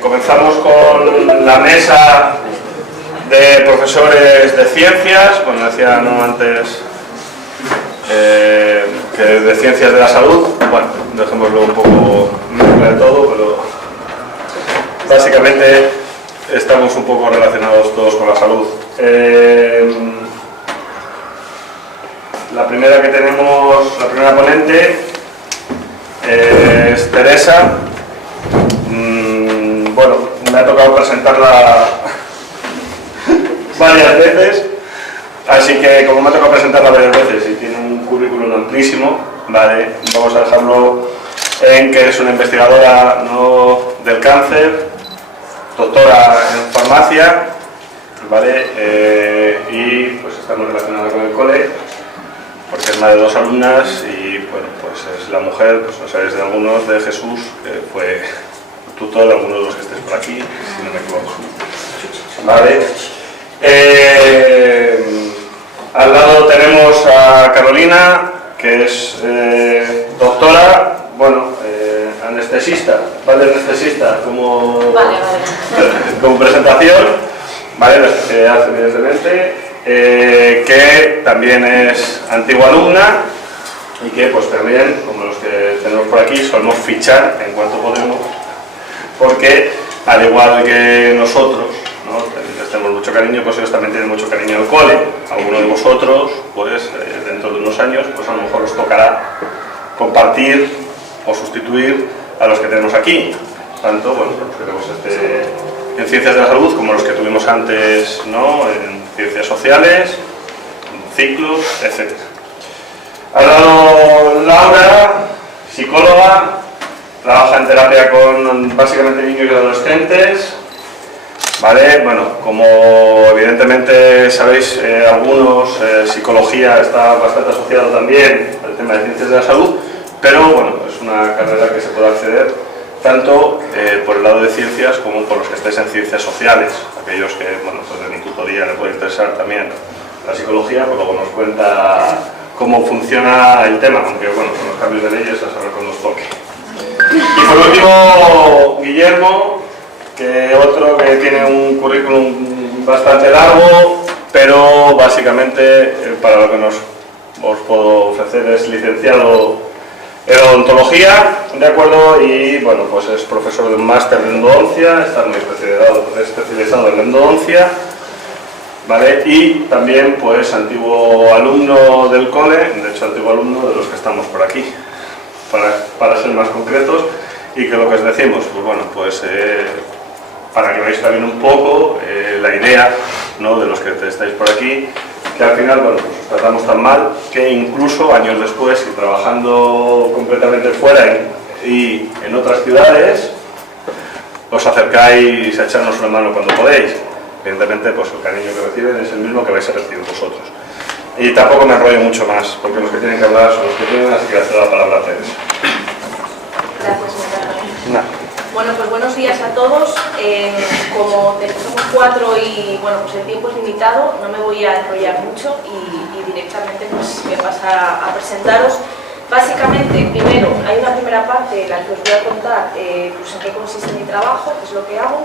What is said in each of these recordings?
Comenzamos con la mesa de profesores de ciencias. Bueno, decía antes que de ciencias de la salud. Bueno, dejémoslo un poco mezcla de todo, pero básicamente estamos un poco relacionados todos con la salud. La primera que tenemos, la primera ponente es Teresa. Bueno, me ha tocado presentarla varias veces, así que como me ha tocado presentarla varias veces y tiene un currículum amplísimo, vale, vamos a dejarlo en que es una investigadora del cáncer, doctora en farmacia, vale, y pues está muy relacionada con el cole, porque es madre de 2 alumnas y bueno, pues es la mujer, pues no sabéis de algunos, de Jesús, que fue tutor de algunos de los que estéis por aquí, si no me equivoco. Vale. Al lado tenemos a Carolina, que es doctora, bueno, anestesista, ¿vale? Anestesista, como presentación, ¿vale? La especialidad evidentemente, que también es antigua alumna y que pues también, como los que tenemos por aquí, solemos fichar en cuanto podemos, porque al igual que nosotros, ¿no?, les tenemos mucho cariño, pues ellos también tienen mucho cariño al cole. Algunos de vosotros, pues dentro de unos años, pues a lo mejor os tocará compartir o sustituir a los que tenemos aquí, tanto bueno, los que tenemos en ciencias de la salud como los que tuvimos antes, ¿no?, en ciencias sociales, en ciclos, etc. Al lado Laura, psicóloga, trabaja en terapia con básicamente niños y adolescentes, ¿vale? Bueno, como evidentemente sabéis algunos, psicología está bastante asociado también al tema de ciencias de la salud, pero bueno, es una carrera que se puede acceder tanto por el lado de ciencias como por los que estáis en ciencias sociales. Aquellos que, bueno, pues de mi tutoría le puede interesar también la psicología, pues luego nos cuenta cómo funciona el tema, aunque bueno, con los cambios de leyes a saber cuándo nos toque. Y por último, Guillermo, que otro que tiene un currículum bastante largo, pero básicamente para lo que os puedo ofrecer es licenciado en odontología, ¿de acuerdo? Y bueno, pues es profesor de un máster de endodoncia, está muy especializado en endodoncia, ¿vale? Y también pues antiguo alumno del cole, de hecho antiguo alumno de los que estamos por aquí, para ser más concretos, y que lo que os decimos, pues bueno, pues para que veáis también un poco la idea, ¿no?, de los que estáis por aquí, que al final, bueno, pues os tratamos tan mal que incluso años después y trabajando completamente fuera y en otras ciudades, os acercáis a echarnos una mano cuando podéis. Evidentemente, pues el cariño que reciben es el mismo que vais a recibir vosotros. Y tampoco me enrollo mucho más, porque los que tienen que hablar son los que tienen, así que le cedo la palabra a Teresa. Gracias, señora. Bueno, pues buenos días a todos. Como somos 4 y bueno, pues el tiempo es limitado, no me voy a enrollar mucho y directamente pues voy a pasar a presentaros. Básicamente, primero, hay una primera parte en la que os voy a contar pues en qué consiste mi trabajo, qué es lo que hago,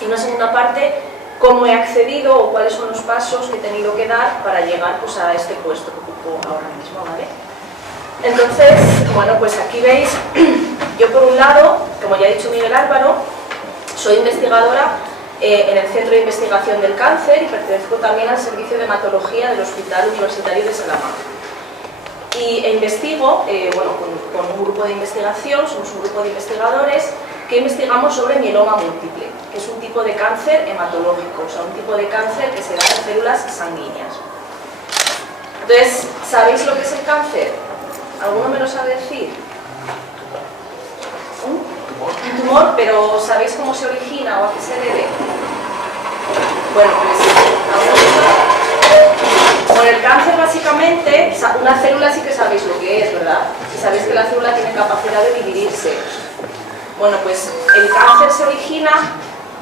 y una segunda parte, cómo he accedido o cuáles son los pasos que he tenido que dar para llegar pues, a este puesto que ocupo ahora mismo, ¿vale? Entonces, bueno, pues aquí veis, yo por un lado, como ya ha dicho Miguel Álvaro, soy investigadora en el Centro de Investigación del Cáncer y pertenezco también al Servicio de Hematología del Hospital Universitario de Salamanca. Y investigo, bueno, con un grupo de investigación, somos un grupo de investigadores que investigamos sobre mieloma múltiple, que es un tipo de cáncer hematológico, o sea, un tipo de cáncer que se da en células sanguíneas. Entonces, ¿sabéis lo que es el cáncer? ¿Alguno me lo sabe decir? Un tumor, pero ¿sabéis cómo se origina o a qué se debe? Bueno, pues con el cáncer básicamente, una célula sí que sabéis lo que es, ¿verdad? Y sabéis que la célula tiene capacidad de dividirse. Bueno, pues el cáncer se origina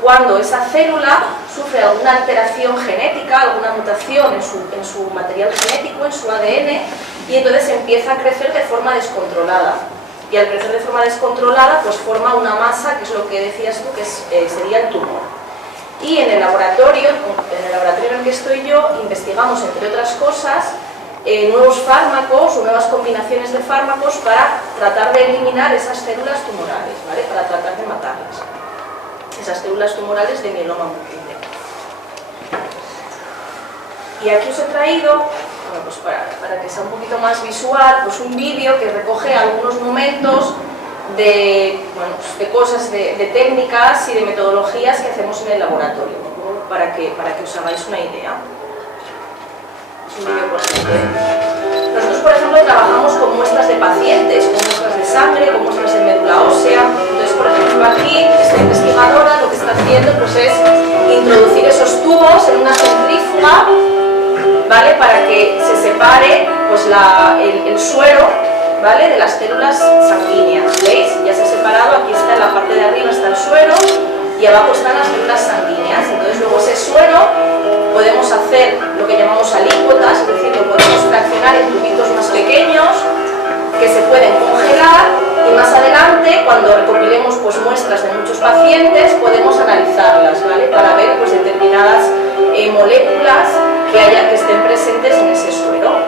cuando esa célula sufre alguna alteración genética, alguna mutación en su material genético, en su ADN, y entonces empieza a crecer de forma descontrolada. y al crecer de forma descontrolada pues forma una masa, que es lo que decías tú, que sería el tumor. Y en el laboratorio en el que estoy yo, investigamos, entre otras cosas, nuevos fármacos o nuevas combinaciones de fármacos para tratar de eliminar esas células tumorales, ¿vale? Para tratar de matarlas. Esas células tumorales de mieloma múltiple. Y aquí os he traído, bueno, pues para que sea un poquito más visual, pues un vídeo que recoge algunos momentos de, bueno, pues de cosas, de técnicas y de metodologías que hacemos en el laboratorio, ¿no? para que os hagáis una idea. Es un vídeo, por ejemplo. Nosotros, por ejemplo, trabajamos con muestras de pacientes, con muestras de sangre, con muestras de médula ósea. Entonces, por ejemplo, aquí, esta investigadora lo que está haciendo pues, es introducir esos tubos en una centrífuga, ¿vale? Para que se separe pues, el suero, ¿vale? De las células sanguíneas. ¿Veis? Ya se ha separado, aquí está en la parte de arriba está el suero y abajo están las células sanguíneas. Entonces luego ese suero podemos hacer lo que llamamos alícuotas, es decir, lo podemos fraccionar en tubitos más pequeños que se pueden congelar y más adelante, cuando recopilemos pues, muestras de muchos pacientes, podemos analizarlas, ¿vale? Para ver pues, determinadas moléculas que estén presentes en ese suero.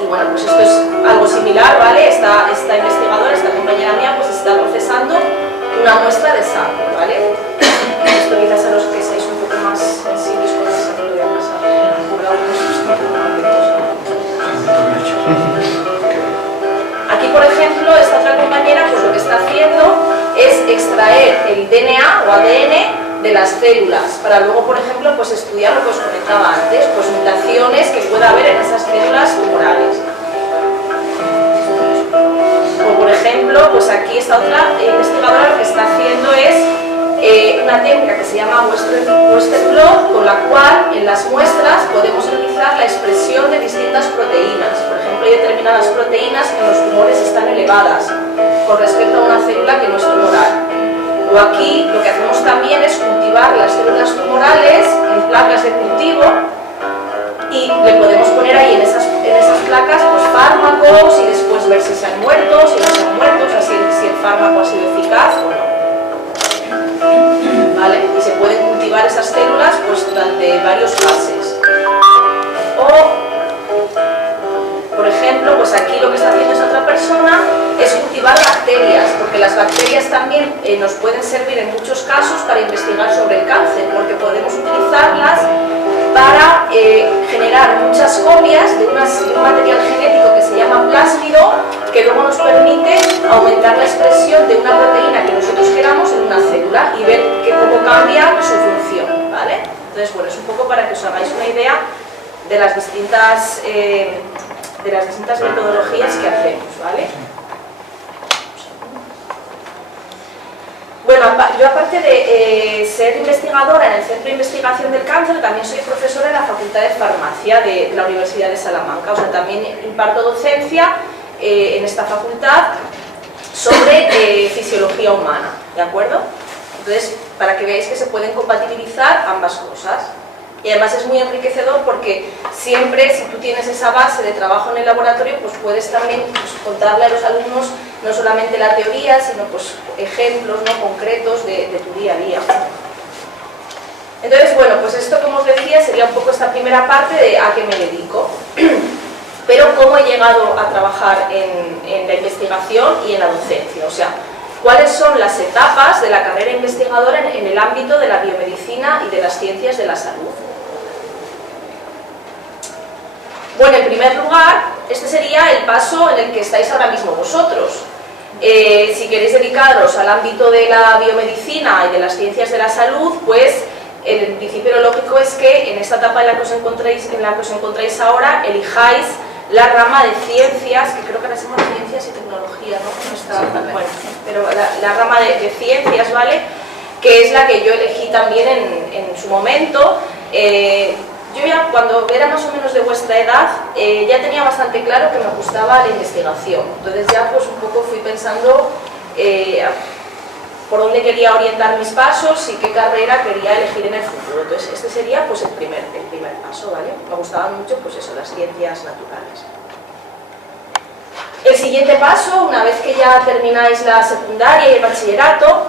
Y bueno, pues esto es algo similar, ¿vale? Esta investigadora, esta compañera mía, pues está procesando una muestra de sangre, ¿vale? Esto quizás a los que seáis un poco más sensibles con la sangre lo voy a pasar por algunos Aquí, por ejemplo, esta otra compañera, pues lo que está haciendo es extraer el DNA o ADN de las células, para luego, por ejemplo, pues estudiar lo que os comentaba antes, pues mutaciones que pueda haber en esas células tumorales. O por ejemplo, pues aquí esta otra investigadora lo que está haciendo es una técnica que se llama Western blot, con la cual en las muestras podemos analizar la expresión de distintas proteínas. Por ejemplo, hay determinadas proteínas que en los tumores están elevadas con respecto a una célula que no es tumoral. O aquí lo que hacemos también es cultivar las células tumorales en placas de cultivo y le podemos poner ahí en esas placas pues, fármacos y después ver si se han muerto, si no se han muerto, o sea, si el fármaco ha sido eficaz o no. ¿Vale? Y se pueden cultivar esas células pues, durante varios fases. O, por ejemplo, pues aquí lo que está haciendo esta otra persona es cultivar bacterias, porque las bacterias también nos pueden servir en muchos casos para investigar sobre el cáncer, porque podemos utilizarlas para generar muchas copias de un material genético que se llama plásmido, que luego nos permite aumentar la expresión de una proteína que nosotros queramos en una célula y ver cómo cambia su función, ¿vale? Entonces, bueno, es un poco para que os hagáis una idea de las distintas metodologías que hacemos, ¿vale? Bueno, yo aparte de ser investigadora en el Centro de Investigación del Cáncer, también soy profesora en la Facultad de Farmacia de la Universidad de Salamanca, o sea, también imparto docencia en esta facultad sobre fisiología humana, ¿de acuerdo? Entonces, para que veáis que se pueden compatibilizar ambas cosas. Y además es muy enriquecedor porque siempre, si tú tienes esa base de trabajo en el laboratorio, pues puedes también pues, contarle a los alumnos no solamente la teoría, sino pues, ejemplos ¿no? concretos de tu día a día. Entonces, bueno, pues esto, como os decía, sería un poco esta primera parte de a qué me dedico. Pero cómo he llegado a trabajar en la investigación y en la docencia. O sea, cuáles son las etapas de la carrera investigadora en el ámbito de la biomedicina y de las ciencias de la salud. Bueno, en primer lugar, este sería el paso en el que estáis ahora mismo vosotros. Si queréis dedicaros al ámbito de la biomedicina y de las ciencias de la salud, pues el principio lógico es que en esta etapa en la que os encontráis ahora, elijáis la rama de ciencias, que creo que ahora se llama ciencias y tecnología, ¿no? No está, bueno, pero la rama de ciencias, ¿vale? Que es la que yo elegí también en su momento. Yo ya cuando era más o menos de vuestra edad ya tenía bastante claro que me gustaba la investigación, entonces ya pues un poco fui pensando por dónde quería orientar mis pasos y qué carrera quería elegir en el futuro. Entonces este sería pues el primer paso, ¿vale? Me gustaban mucho pues eso, las ciencias naturales. El siguiente paso, una vez que ya termináis la secundaria y el bachillerato,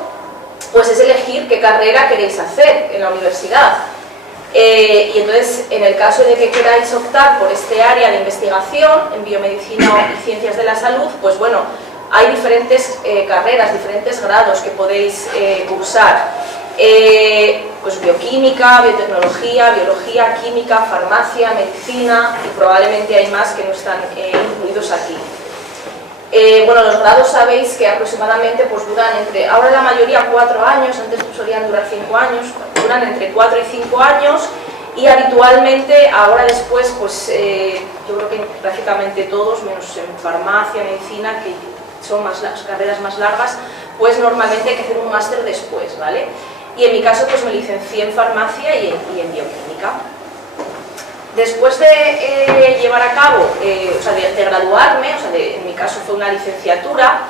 pues es elegir qué carrera queréis hacer en la universidad. Y entonces, en el caso de que queráis optar por este área de investigación en biomedicina y ciencias de la salud, pues bueno, hay diferentes carreras, diferentes grados que podéis cursar. Pues bioquímica, biotecnología, biología, química, farmacia, medicina, y probablemente hay más que no están incluidos aquí. Bueno, los grados sabéis que aproximadamente pues duran entre, ahora la mayoría 4 años, antes solían durar 5 años, duran entre 4 y 5 años, y habitualmente ahora después, pues yo creo que prácticamente todos, menos en farmacia, medicina, que son las carreras más largas, pues normalmente hay que hacer un máster después, ¿vale? Y en mi caso pues me licencié en farmacia y en bioquímica. Después de llevar a cabo, o sea, de graduarme, o sea, en mi caso fue una licenciatura,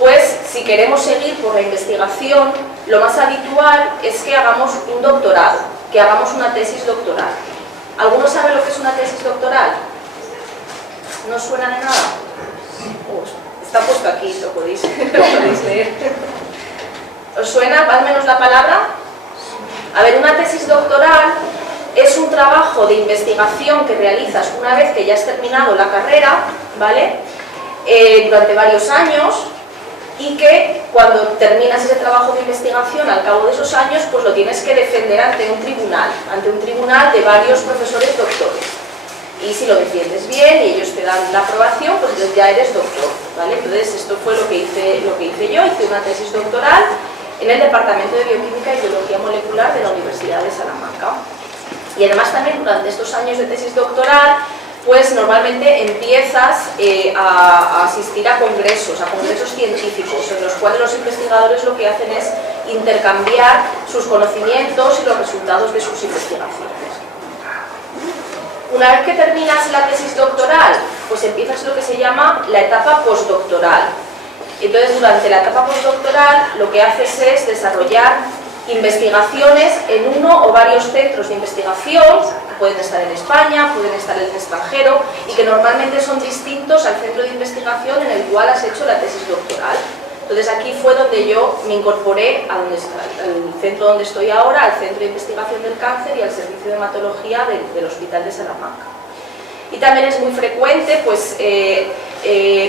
pues si queremos seguir por la investigación, lo más habitual es que hagamos un doctorado, que hagamos una tesis doctoral. ¿Alguno sabe lo que es una tesis doctoral? ¿No suena de nada? Está puesto aquí, lo podéis leer. ¿Os suena al menos la palabra? A ver, una tesis doctoral es un trabajo de investigación que realizas una vez que ya has terminado la carrera, ¿vale? Durante varios años, y que cuando terminas ese trabajo de investigación al cabo de esos años, pues lo tienes que defender ante un tribunal de varios profesores doctores. Y si lo defiendes bien y ellos te dan la aprobación, pues entonces ya eres doctor, ¿vale? Entonces esto fue lo que hice yo, hice una tesis doctoral en el Departamento de Bioquímica y Biología Molecular de la Universidad de Salamanca. Y además también durante estos años de tesis doctoral, pues normalmente empiezas a asistir a congresos científicos, en los cuales los investigadores lo que hacen es intercambiar sus conocimientos y los resultados de sus investigaciones. Una vez que terminas la tesis doctoral, pues empiezas lo que se llama la etapa postdoctoral. Entonces, durante la etapa postdoctoral, lo que haces es desarrollar investigaciones en uno o varios centros de investigación, que pueden estar en España, pueden estar en el extranjero, y que normalmente son distintos al centro de investigación en el cual has hecho la tesis doctoral. Entonces aquí fue donde yo me incorporé al centro donde estoy ahora, al Centro de Investigación del Cáncer y al Servicio de Hematología del Hospital de Salamanca. Y también es muy frecuente pues,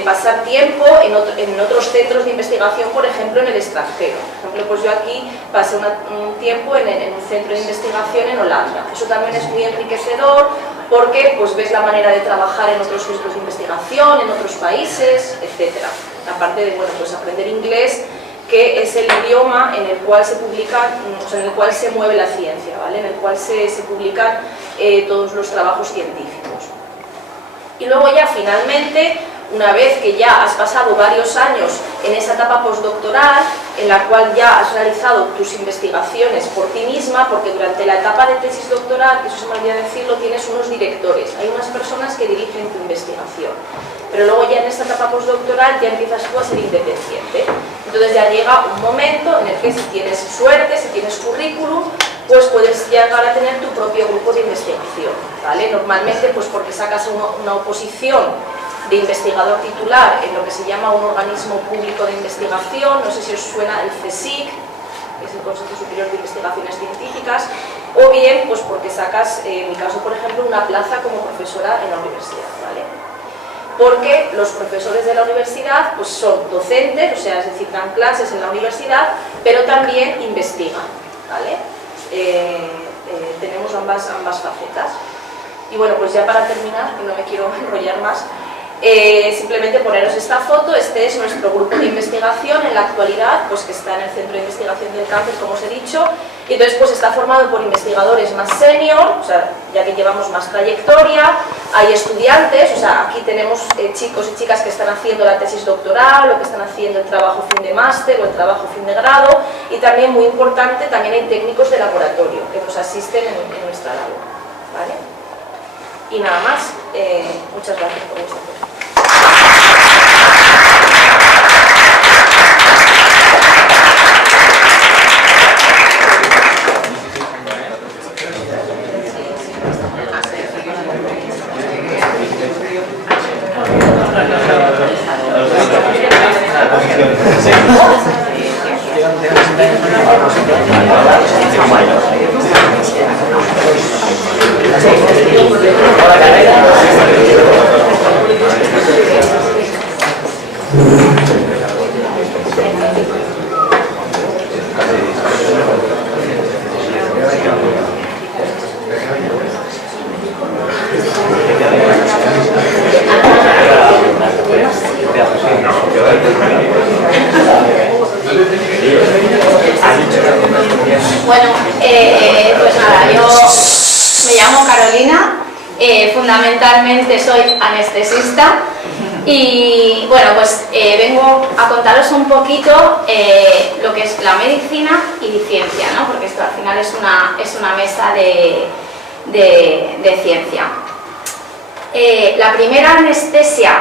pasar tiempo en otros centros de investigación, por ejemplo en el extranjero. Por ejemplo, pues yo aquí pasé un tiempo en un centro de investigación en Holanda. Eso también es muy enriquecedor porque pues, ves la manera de trabajar en otros centros de investigación, en otros países, etc. Aparte de bueno, pues aprender inglés, que es el idioma en el cual se publica, o sea, en el cual se mueve la ciencia, ¿vale? En el cual se publican todos los trabajos científicos. Y luego ya finalmente, una vez que ya has pasado varios años en esa etapa postdoctoral, en la cual ya has realizado tus investigaciones por ti misma, porque durante la etapa de tesis doctoral, que eso se me olvidó decirlo, tienes unos directores, hay unas personas que dirigen tu investigación. Pero luego ya en esta etapa postdoctoral ya empiezas tú a ser independiente. Entonces ya llega un momento en el que si tienes suerte, si tienes currículum, pues puedes llegar a tener tu propio grupo de investigación, ¿vale? Normalmente pues porque sacas una oposición de investigador titular en lo que se llama un organismo público de investigación, no sé si os suena el CSIC, que es el Consejo Superior de Investigaciones Científicas, o bien pues porque sacas, en mi caso por ejemplo, una plaza como profesora en la universidad, ¿vale? Porque los profesores de la universidad pues son docentes, o sea, es decir, dan clases en la universidad, pero también investigan, ¿vale? Tenemos ambas facetas. Y bueno, pues ya para terminar, que no me quiero enrollar más, simplemente poneros esta foto. Este es nuestro grupo de investigación en la actualidad, pues que está en el Centro de Investigación del Cáncer, como os he dicho, y entonces pues está formado por investigadores más senior, o sea, ya que llevamos más trayectoria, hay estudiantes, o sea, aquí tenemos chicos y chicas que están haciendo la tesis doctoral, o que están haciendo el trabajo fin de máster o el trabajo fin de grado, y también, muy importante, también hay técnicos de laboratorio que nos asisten en nuestra labor, ¿vale? Y nada más, muchas gracias por vuestra atención. Bueno, pues nada, yo me llamo Carolina, fundamentalmente soy anestesista y bueno, pues vengo a contaros un poquito lo que es la medicina y ciencia, ¿no? Porque esto al final es una mesa de ciencia. La primera anestesia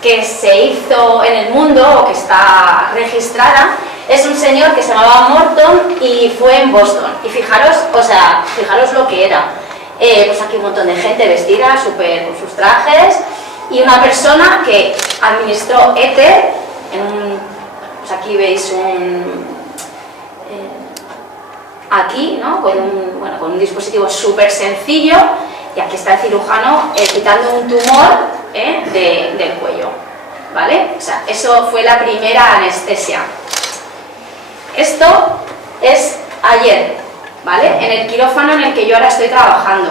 que se hizo en el mundo o que está registrada es un señor que se llamaba Morton y fue en Boston. Y fijaros, fijaros lo que era. Pues aquí un montón de gente vestida, súper con sus trajes, y una persona que administró éter pues aquí veis aquí, ¿no? Con un dispositivo súper sencillo, y aquí está el cirujano quitando un tumor del cuello, ¿vale? O sea, eso fue la primera anestesia. Esto es ayer, ¿vale? En el quirófano en el que yo ahora estoy trabajando.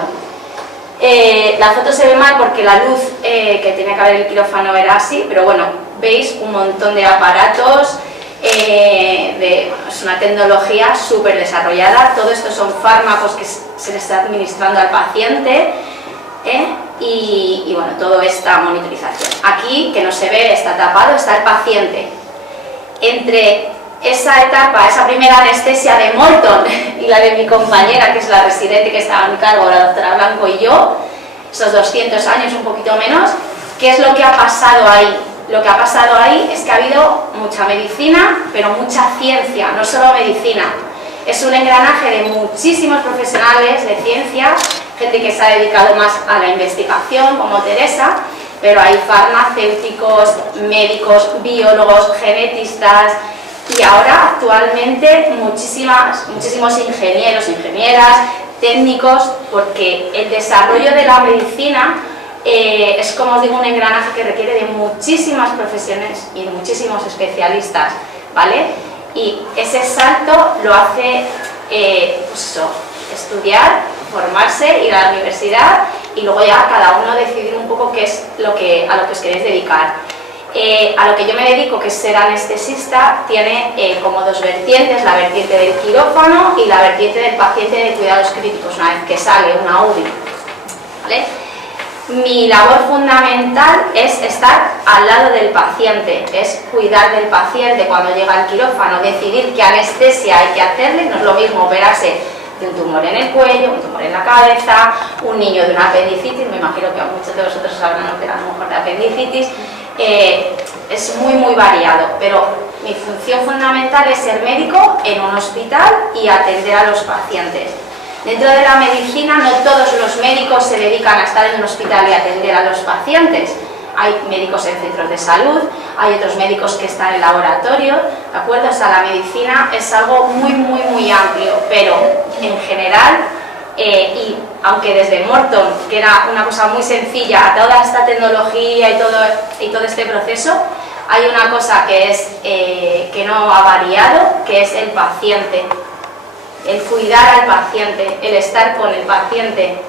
La foto se ve mal porque la luz que tiene que haber el quirófano era así, pero bueno, veis un montón de aparatos, es una tecnología súper desarrollada. Todo esto son fármacos que se le está administrando al paciente, y bueno, toda esta monitorización. Aquí, que no se ve, está tapado, está el paciente. Entre esa etapa, esa primera anestesia de Morton y la de mi compañera, que es la residente que estaba a mi cargo, la doctora Blanco y yo, esos 200 años, un poquito menos, ¿qué es lo que ha pasado ahí? Lo que ha pasado ahí es que ha habido mucha medicina, pero mucha ciencia, no solo medicina. Es un engranaje de muchísimos profesionales de ciencia, gente que se ha dedicado más a la investigación, como Teresa, pero hay farmacéuticos, médicos, biólogos, genetistas, y ahora actualmente muchísimos ingenieros, ingenieras, técnicos, porque el desarrollo de la medicina es, como os digo, un engranaje que requiere de muchísimas profesiones y de muchísimos especialistas, ¿vale? Y ese salto lo hace pues eso, estudiar, formarse, ir a la universidad y luego ya cada uno decidir un poco qué es a lo que os queréis dedicar. A lo que yo me dedico, que es ser anestesista, tiene como dos vertientes: la vertiente del quirófano y la vertiente del paciente de cuidados críticos, una vez que sale una UDI, ¿vale? Mi labor fundamental es estar al lado del paciente, es cuidar del paciente cuando llega al quirófano, decidir qué anestesia hay que hacerle. No es lo mismo operarse de un tumor en el cuello, un tumor en la cabeza, un niño de una apendicitis. Me imagino que a muchos de vosotros os habrán operado a lo mejor de apendicitis. Es muy variado, pero mi función fundamental es ser médico en un hospital y atender a los pacientes. Dentro de la medicina no todos los médicos se dedican a estar en un hospital y atender a los pacientes. Hay médicos en centros de salud, hay otros médicos que están en laboratorio, ¿de acuerdo? O sea, la medicina es algo muy amplio, pero en general, y aunque desde Morton, que era una cosa muy sencilla, a toda esta tecnología y todo este proceso, hay una cosa que no ha variado, que es el paciente, el cuidar al paciente, el estar con el paciente,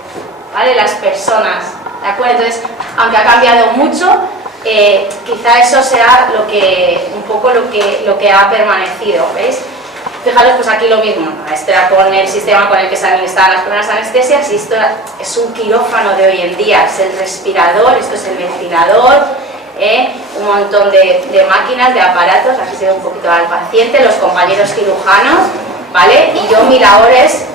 ¿vale? Las personas, ¿de acuerdo? Entonces, aunque ha cambiado mucho, quizá eso sea un poco lo que ha permanecido, ¿veis? Fijaros, pues aquí lo mismo, esto era con el sistema con el que se administraban las primeras anestesias, y esto es un quirófano de hoy en día, es el respirador, esto es el ventilador, un montón de máquinas, de aparatos. Aquí se ve un poquito al paciente, los compañeros cirujanos, ¿vale? Y yo, mi labor es,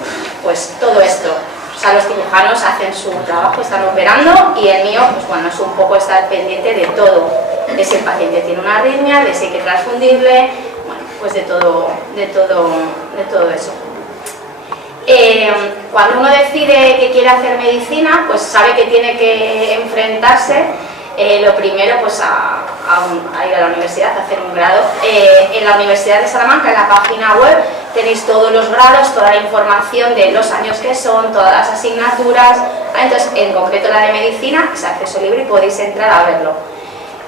pues, todo esto. O sea, los cirujanos hacen su trabajo, están operando, y el mío, pues bueno, es un poco estar pendiente de todo, de si el paciente tiene una arritmia, de si hay que transfundirle, bueno, pues de todo eso. Cuando uno decide que quiere hacer medicina, pues sabe que tiene que enfrentarse, lo primero, pues a ir a la universidad, a hacer un grado. En la Universidad de Salamanca, en la página web, tenéis todos los grados, toda la información de los años que son, todas las asignaturas. Entonces, en concreto la de medicina es acceso libre y podéis entrar a verlo.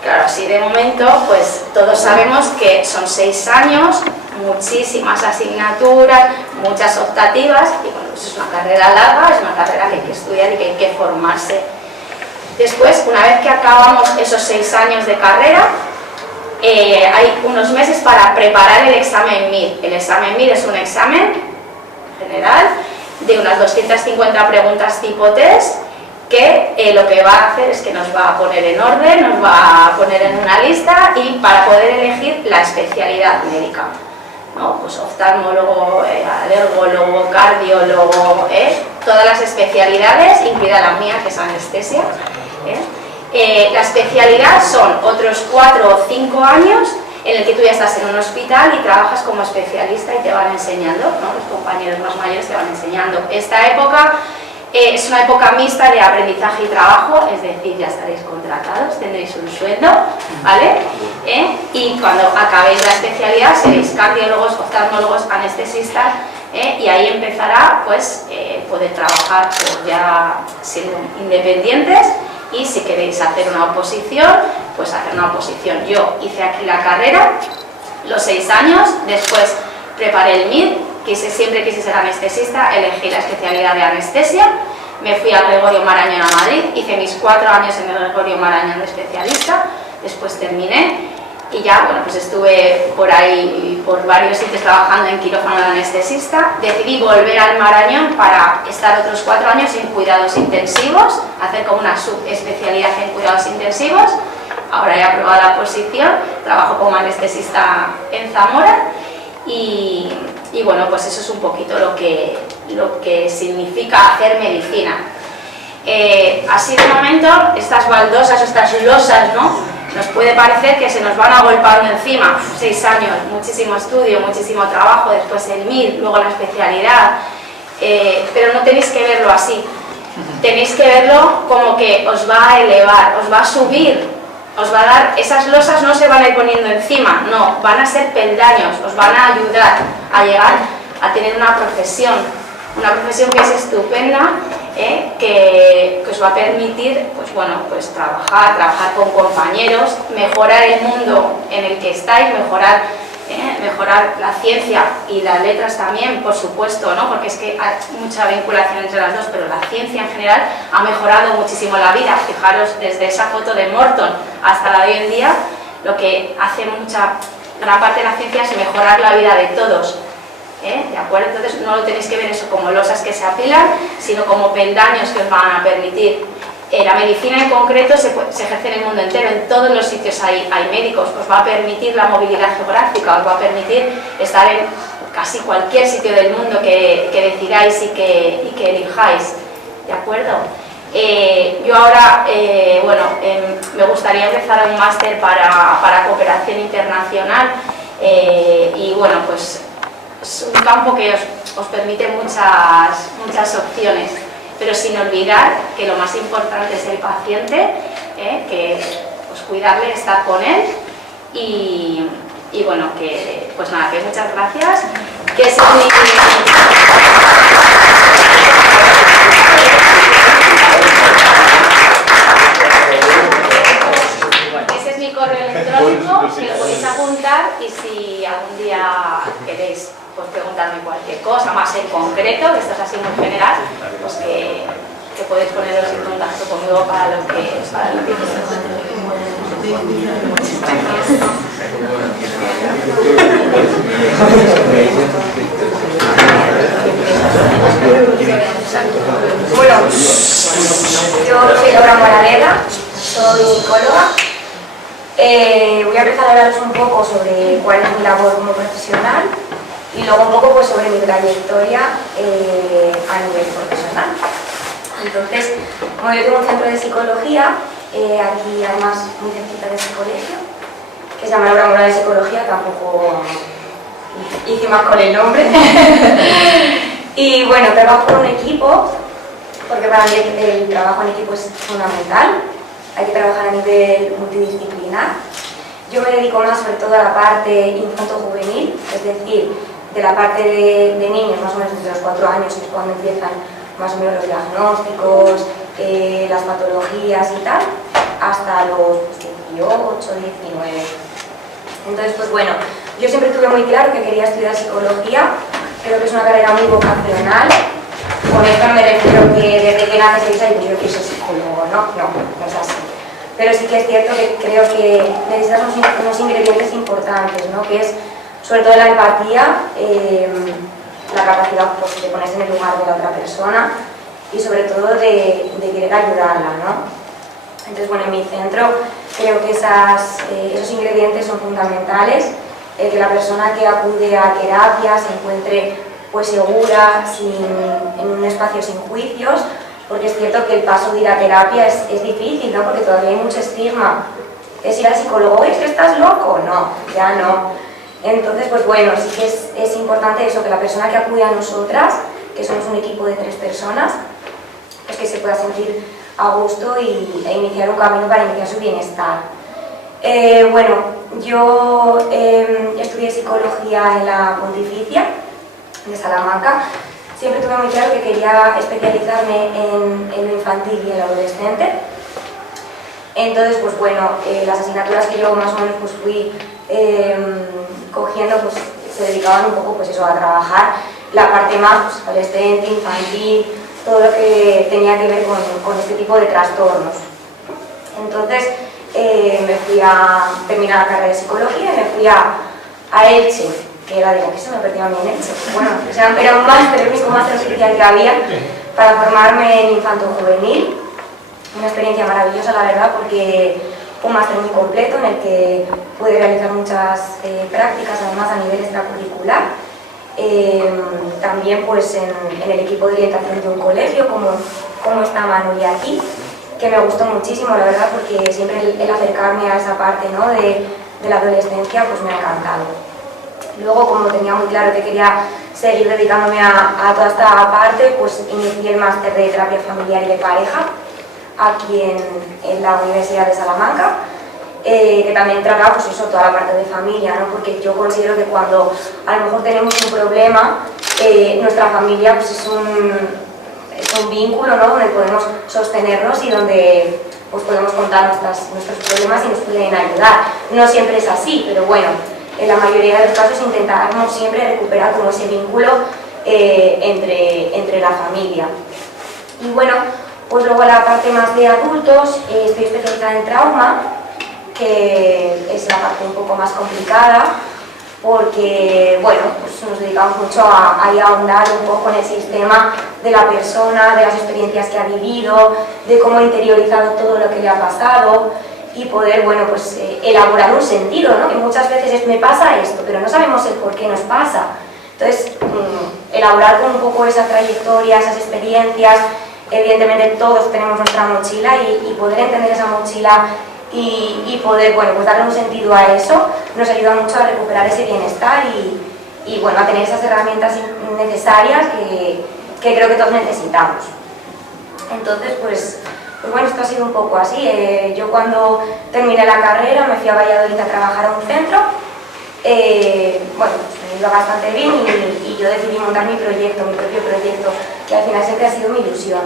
Claro, así de momento, pues todos sabemos que son 6 años, muchísimas asignaturas, muchas optativas, y bueno, pues es una carrera larga, es una carrera que hay que estudiar y que hay que formarse. Después, una vez que acabamos esos 6 años de carrera, hay unos meses para preparar el examen MIR. El examen MIR es un examen general de unas 250 preguntas tipo test, que lo que va a hacer es que nos va a poner en orden, nos va a poner en una lista y para poder elegir la especialidad médica, ¿no? Pues oftalmólogo, alergólogo, cardiólogo, todas las especialidades, incluida la mía que es anestesia. La especialidad son otros 4 o 5 años en el que tú ya estás en un hospital y trabajas como especialista y te van enseñando, ¿no? Los compañeros más mayores te van enseñando. Esta época es una época mixta de aprendizaje y trabajo, es decir, ya estaréis contratados, tendréis un sueldo, ¿vale? Y cuando acabéis la especialidad seréis cardiólogos, oftalmólogos, anestesistas, y ahí empezará pues poder trabajar pues, ya siendo independientes, y si queréis hacer una oposición, pues hacer una oposición. Yo hice aquí la carrera, los 6 años, después preparé el MIR, siempre quise ser anestesista, elegí la especialidad de anestesia, me fui a Gregorio Marañón a Madrid, hice mis 4 años en el Gregorio Marañón de especialista, después terminé y ya, bueno, pues estuve por ahí, por varios sitios trabajando en quirófano de anestesista. Decidí volver al Marañón para estar otros 4 años en cuidados intensivos, hacer como una subespecialidad en cuidados intensivos. Ahora he aprobado la posición, trabajo como anestesista en Zamora y bueno, pues eso es un poquito lo que significa hacer medicina. Así de momento, estas baldosas, estas losas, ¿no? Nos puede parecer que se nos van agolpando encima, 6 años, muchísimo estudio, muchísimo trabajo, después el MIR, luego la especialidad, pero no tenéis que verlo así, tenéis que verlo como que os va a elevar, os va a subir, os va a dar, esas losas no se van a ir poniendo encima, no, van a ser peldaños, os van a ayudar a llegar a tener una profesión que es estupenda, que os va a permitir pues, bueno, pues trabajar con compañeros, mejorar el mundo en el que estáis, mejorar la ciencia y las letras también, por supuesto, ¿no? Porque es que hay mucha vinculación entre las dos, pero la ciencia en general ha mejorado muchísimo la vida. Fijaros, desde esa foto de Morton hasta la de hoy en día, lo que hace gran parte de la ciencia es mejorar la vida de todos. ¿De acuerdo? Entonces no lo tenéis que ver eso como losas que se apilan, sino como peldaños que os van a permitir. La medicina en concreto se ejerce en el mundo entero, en todos los sitios hay médicos, os va a permitir la movilidad geográfica, os va a permitir estar en casi cualquier sitio del mundo que decidáis y que elijáis. ¿De acuerdo? Yo ahora, me gustaría empezar un máster para cooperación internacional y bueno, pues es un campo que os permite muchas opciones, pero sin olvidar que lo más importante es el paciente, que pues, cuidarle, estar con él y bueno, que pues nada, que muchas gracias. Que ese es mi correo electrónico, que lo podéis apuntar y si algún día queréis pues preguntarme cualquier cosa más en concreto, que esto es así muy general, pues que podéis poneros en contacto conmigo para lo que Bueno, yo soy Laura Moraleda, soy psicóloga. Voy a empezar a hablaros un poco sobre cuál es mi labor como profesional y luego un poco pues, sobre mi trayectoria a nivel profesional. Entonces, como yo tengo un centro de psicología, aquí además muy cerquita de este colegio, que se llama Laura Morales Psicología, tampoco hice más con el nombre. Y bueno, trabajo con un equipo, porque para mí el trabajo en equipo es fundamental, hay que trabajar a nivel multidisciplinar. Yo me dedico más sobre todo a la parte infanto-juvenil, es decir, de la parte de niños, más o menos desde los 4 años, es cuando empiezan más o menos los diagnósticos, las patologías y tal, hasta los 18, 19. Entonces, pues bueno, yo siempre tuve muy claro que quería estudiar psicología, creo que es una carrera muy vocacional. Con esto no me refiero que desde que naces se dice, pues yo quiero ser psicólogo, no es así. Pero sí que es cierto que creo que necesitas unos ingredientes importantes, ¿no? Que es sobre todo la empatía, la capacidad pues, de ponerse en el lugar de la otra persona y sobre todo de querer ayudarla, ¿no? Entonces, bueno, en mi centro creo que esos ingredientes son fundamentales, que la persona que acude a terapia se encuentre pues segura, en un espacio sin juicios, porque es cierto que el paso de ir a terapia es difícil, ¿no? Porque todavía hay mucho estigma. Es ir al psicólogo, ¿es que estás loco? No, ya no. Entonces, pues bueno, sí que es importante eso, que la persona que acude a nosotras, que somos un equipo de 3 personas, pues que se pueda sentir a gusto e iniciar un camino para iniciar su bienestar. Bueno, yo estudié psicología en la Pontificia de Salamanca. Siempre tuve muy claro que quería especializarme en lo infantil y en lo adolescente. Entonces, pues bueno, las asignaturas que yo más o menos pues fui cogiendo pues se dedicaban un poco pues eso, a trabajar la parte más pues, adolescente, infantil, todo lo que tenía que ver con este tipo de trastornos. Entonces me fui a terminar la carrera de psicología y me fui a Elche, que era, digo, ¿qué se me perdió a mí en Elche? Bueno, o sea, era un máster, el único máster oficial que había para formarme en infanto-juvenil. Una experiencia maravillosa, la verdad, porque un máster muy completo en el que pude realizar muchas prácticas, además a nivel extracurricular. También pues en el equipo de orientación de un colegio, como está Manuel aquí, que me gustó muchísimo, la verdad, porque siempre el acercarme a esa parte, ¿no? de la adolescencia pues me ha encantado. Luego, como tenía muy claro que quería seguir dedicándome a toda esta parte, pues inicié el máster de terapia familiar y de pareja aquí en la Universidad de Salamanca, que también trata pues eso, toda la parte de familia, ¿no? Porque yo considero que cuando a lo mejor tenemos un problema, nuestra familia pues es un vínculo, ¿no? Donde podemos sostenernos y donde pues, podemos contar nuestros problemas y nos pueden ayudar. No siempre es así, pero bueno, en la mayoría de los casos intentamos siempre recuperar como ese vínculo entre la familia. Y bueno, pues luego la parte más de adultos, estoy especializada en trauma, que es la parte un poco más complicada, porque bueno, pues nos dedicamos mucho a ahondar un poco en el sistema de la persona, de las experiencias que ha vivido, de cómo ha interiorizado todo lo que le ha pasado y poder, bueno, pues elaborar un sentido, ¿no? Que muchas veces me pasa esto, pero no sabemos el por qué nos pasa. Entonces, elaborar con un poco esa trayectoria, esas experiencias. Evidentemente todos tenemos nuestra mochila y poder entender esa mochila y poder, bueno, pues darle un sentido a eso nos ayuda mucho a recuperar ese bienestar y bueno, a tener esas herramientas necesarias que creo que todos necesitamos. Entonces, pues bueno, esto ha sido un poco así. Yo cuando terminé la carrera me fui a Valladolid a trabajar a un centro. Bueno, pues me iba bastante bien y yo decidí montar mi propio proyecto, que al final siempre ha sido mi ilusión.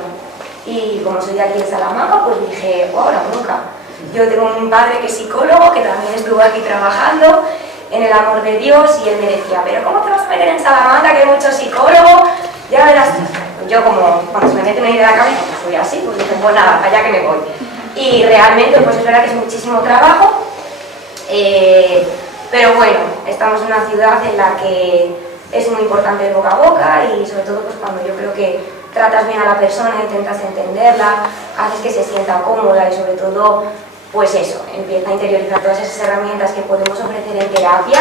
Y como soy de aquí de Salamanca, pues dije, ahora nunca. Yo tengo un padre que es psicólogo, que también estuvo aquí trabajando en el amor de Dios, y él me decía, pero ¿cómo te vas a meter en Salamanca, que hay muchos psicólogos? Ya verás. Yo como cuando se me mete una idea en la cabeza, pues soy así, pues dije, pues nada, allá que me voy. Y realmente, pues es verdad que es muchísimo trabajo, pero bueno, estamos en una ciudad en la que es muy importante el boca a boca y sobre todo pues cuando yo creo que tratas bien a la persona, intentas entenderla, haces que se sienta cómoda y sobre todo, pues eso, empieza a interiorizar todas esas herramientas que podemos ofrecer en terapia,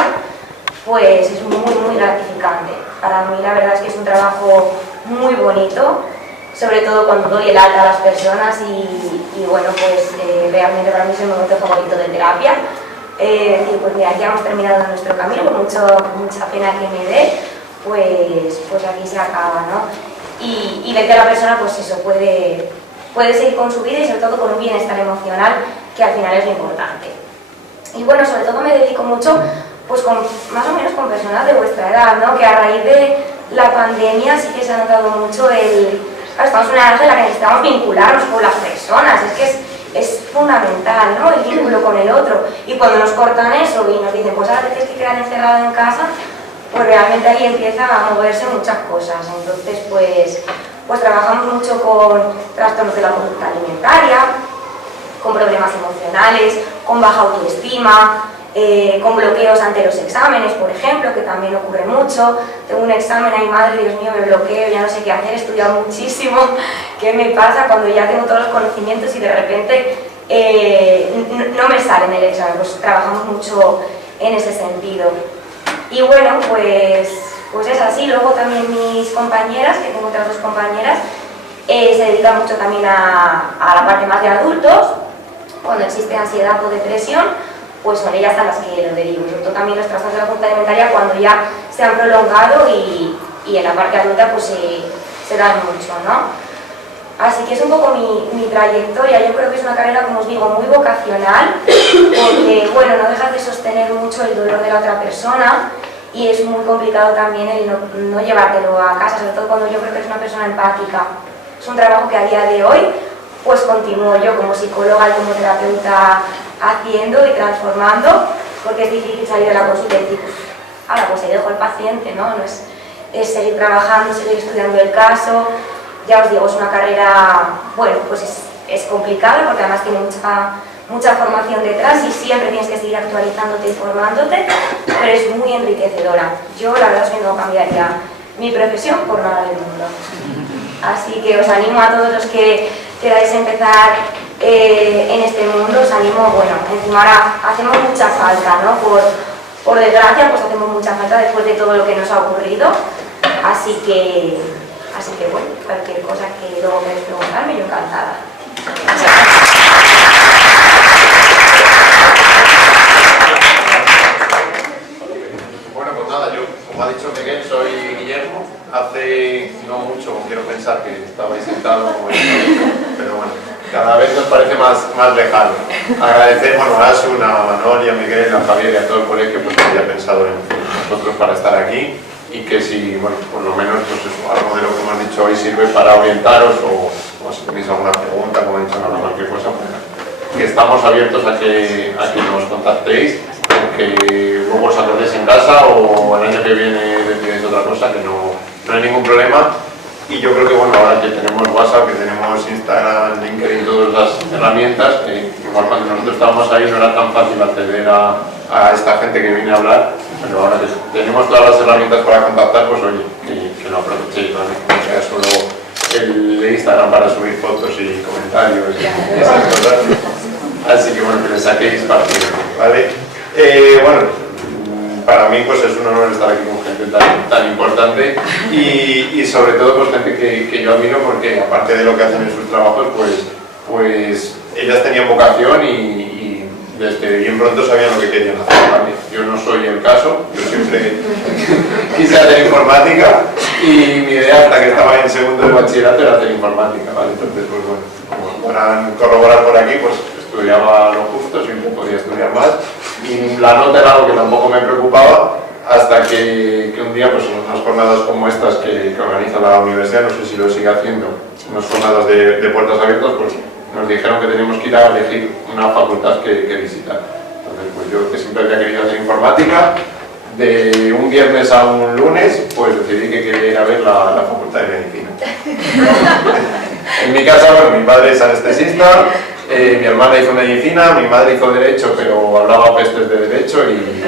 pues es muy gratificante. Para mí la verdad es que es un trabajo muy bonito, sobre todo cuando doy el alta a las personas y bueno, pues realmente para mí es el momento favorito de terapia. Decir, pues mira, ya hemos terminado nuestro camino, con mucha pena que me dé, pues aquí se acaba, ¿no? Y ver que la persona, pues eso, puede seguir con su vida y sobre todo con un bienestar emocional, que al final es lo importante. Y bueno, sobre todo me dedico mucho pues más o menos con personas de vuestra edad, ¿no? Que a raíz de la pandemia sí que se ha notado mucho claro, estamos en una edad en la que necesitamos vincularnos con las personas, es que es fundamental, ¿no? El vínculo con el otro. Y cuando nos cortan eso y nos dicen, pues ahora te tienes que quedar encerrado en casa, pues realmente ahí empieza a moverse muchas cosas. Entonces, pues trabajamos mucho con trastornos de la conducta alimentaria, con problemas emocionales, con baja autoestima, con bloqueos ante los exámenes, por ejemplo, que también ocurre mucho. Tengo un examen, ay madre, Dios mío, me bloqueo, ya no sé qué hacer, he estudiado muchísimo. ¿Qué me pasa cuando ya tengo todos los conocimientos y de repente no me sale en el examen? Pues trabajamos mucho en ese sentido. Y bueno, pues es así. Luego también mis compañeras, que tengo otras dos compañeras, se dedican mucho también a la parte más de adultos. Cuando existe ansiedad o depresión, pues son ellas a las que lo derivo. Sobre todo también los trastornos de la conducta alimentaria cuando ya se han prolongado y en la parte adulta pues se dan mucho, ¿no? Así que es un poco mi trayectoria. Yo creo que es una carrera, como os digo, muy vocacional, porque bueno, no dejas de sostener mucho el dolor de la otra persona y es muy complicado también el no llevártelo a casa, sobre todo cuando yo creo que eres una persona empática. Es un trabajo que a día de hoy pues continúo yo como psicóloga y como terapeuta haciendo y transformando, porque es difícil salir de la consulta y decir, ahora pues se dejo al paciente, ¿no? No es seguir trabajando, seguir estudiando el caso. Ya os digo, es una carrera, bueno, pues es complicada porque además tiene mucha formación detrás y siempre tienes que seguir actualizándote y formándote, pero es muy enriquecedora. Yo la verdad es que no cambiaría mi profesión por nada del mundo. Así que os animo a todos los que queráis empezar en este mundo, os animo, bueno, encima ahora hacemos mucha falta, ¿no? Por desgracia, pues hacemos mucha falta después de todo lo que nos ha ocurrido, así que bueno, cualquier cosa que luego queráis preguntarme, yo encantada. Bueno, pues nada, yo, como ha dicho Miguel, soy Guillermo. Hace no mucho, quiero pensar que estabais sentados como pero bueno, cada vez nos parece más lejano. Agradecer, bueno, a Asun, a Manol y a Miguel, a Javier y a todo el colegio pues, que haya pensado en nosotros para estar aquí y que si, bueno, por lo menos pues eso, algo de lo que hemos dicho hoy sirve para orientaros o si tenéis alguna pregunta, como he dicho, nada, cualquier cosa, pues, que estamos abiertos a que nos contactéis, que luego os acordéis en casa o el año que viene decidáis otra cosa, que no hay ningún problema. Y yo creo que bueno, ahora que tenemos WhatsApp, que tenemos Instagram, LinkedIn, todas las herramientas, igual cuando nosotros estábamos ahí no era tan fácil acceder a esta gente que viene a hablar, pero ahora que tenemos todas las herramientas para contactar, pues oye, que lo aprovechéis, ¿vale? Que sea solo el Instagram para subir fotos y comentarios y esas cosas. Así que bueno, que le saquéis partido, ¿vale? Bueno, para mí pues es un honor estar aquí con gente tan importante y sobre todo pues gente que yo admiro porque aparte de lo que hacen en sus trabajos pues ellas tenían vocación y desde bien pronto sabían lo que querían hacer, ¿vale? Yo no soy el caso, yo siempre quise hacer informática y mi idea hasta que estaba en segundo de bachillerato era hacer informática, ¿vale? Entonces pues bueno, como podrán corroborar por aquí, pues estudiaba lo justo, siempre podía estudiar más y la nota era algo que tampoco me preocupaba hasta que un día pues en unas jornadas como estas que organiza la universidad, no sé si lo sigue haciendo, unas jornadas de puertas abiertas, pues nos dijeron que teníamos que ir a elegir una facultad que visitar. Entonces pues yo que siempre había querido hacer informática, de un viernes a un lunes pues decidí que quería ir a ver la facultad de medicina. En mi casa, bueno, mi padre es anestesista, mi hermana hizo medicina, mi madre hizo derecho, pero hablaba pestes de derecho y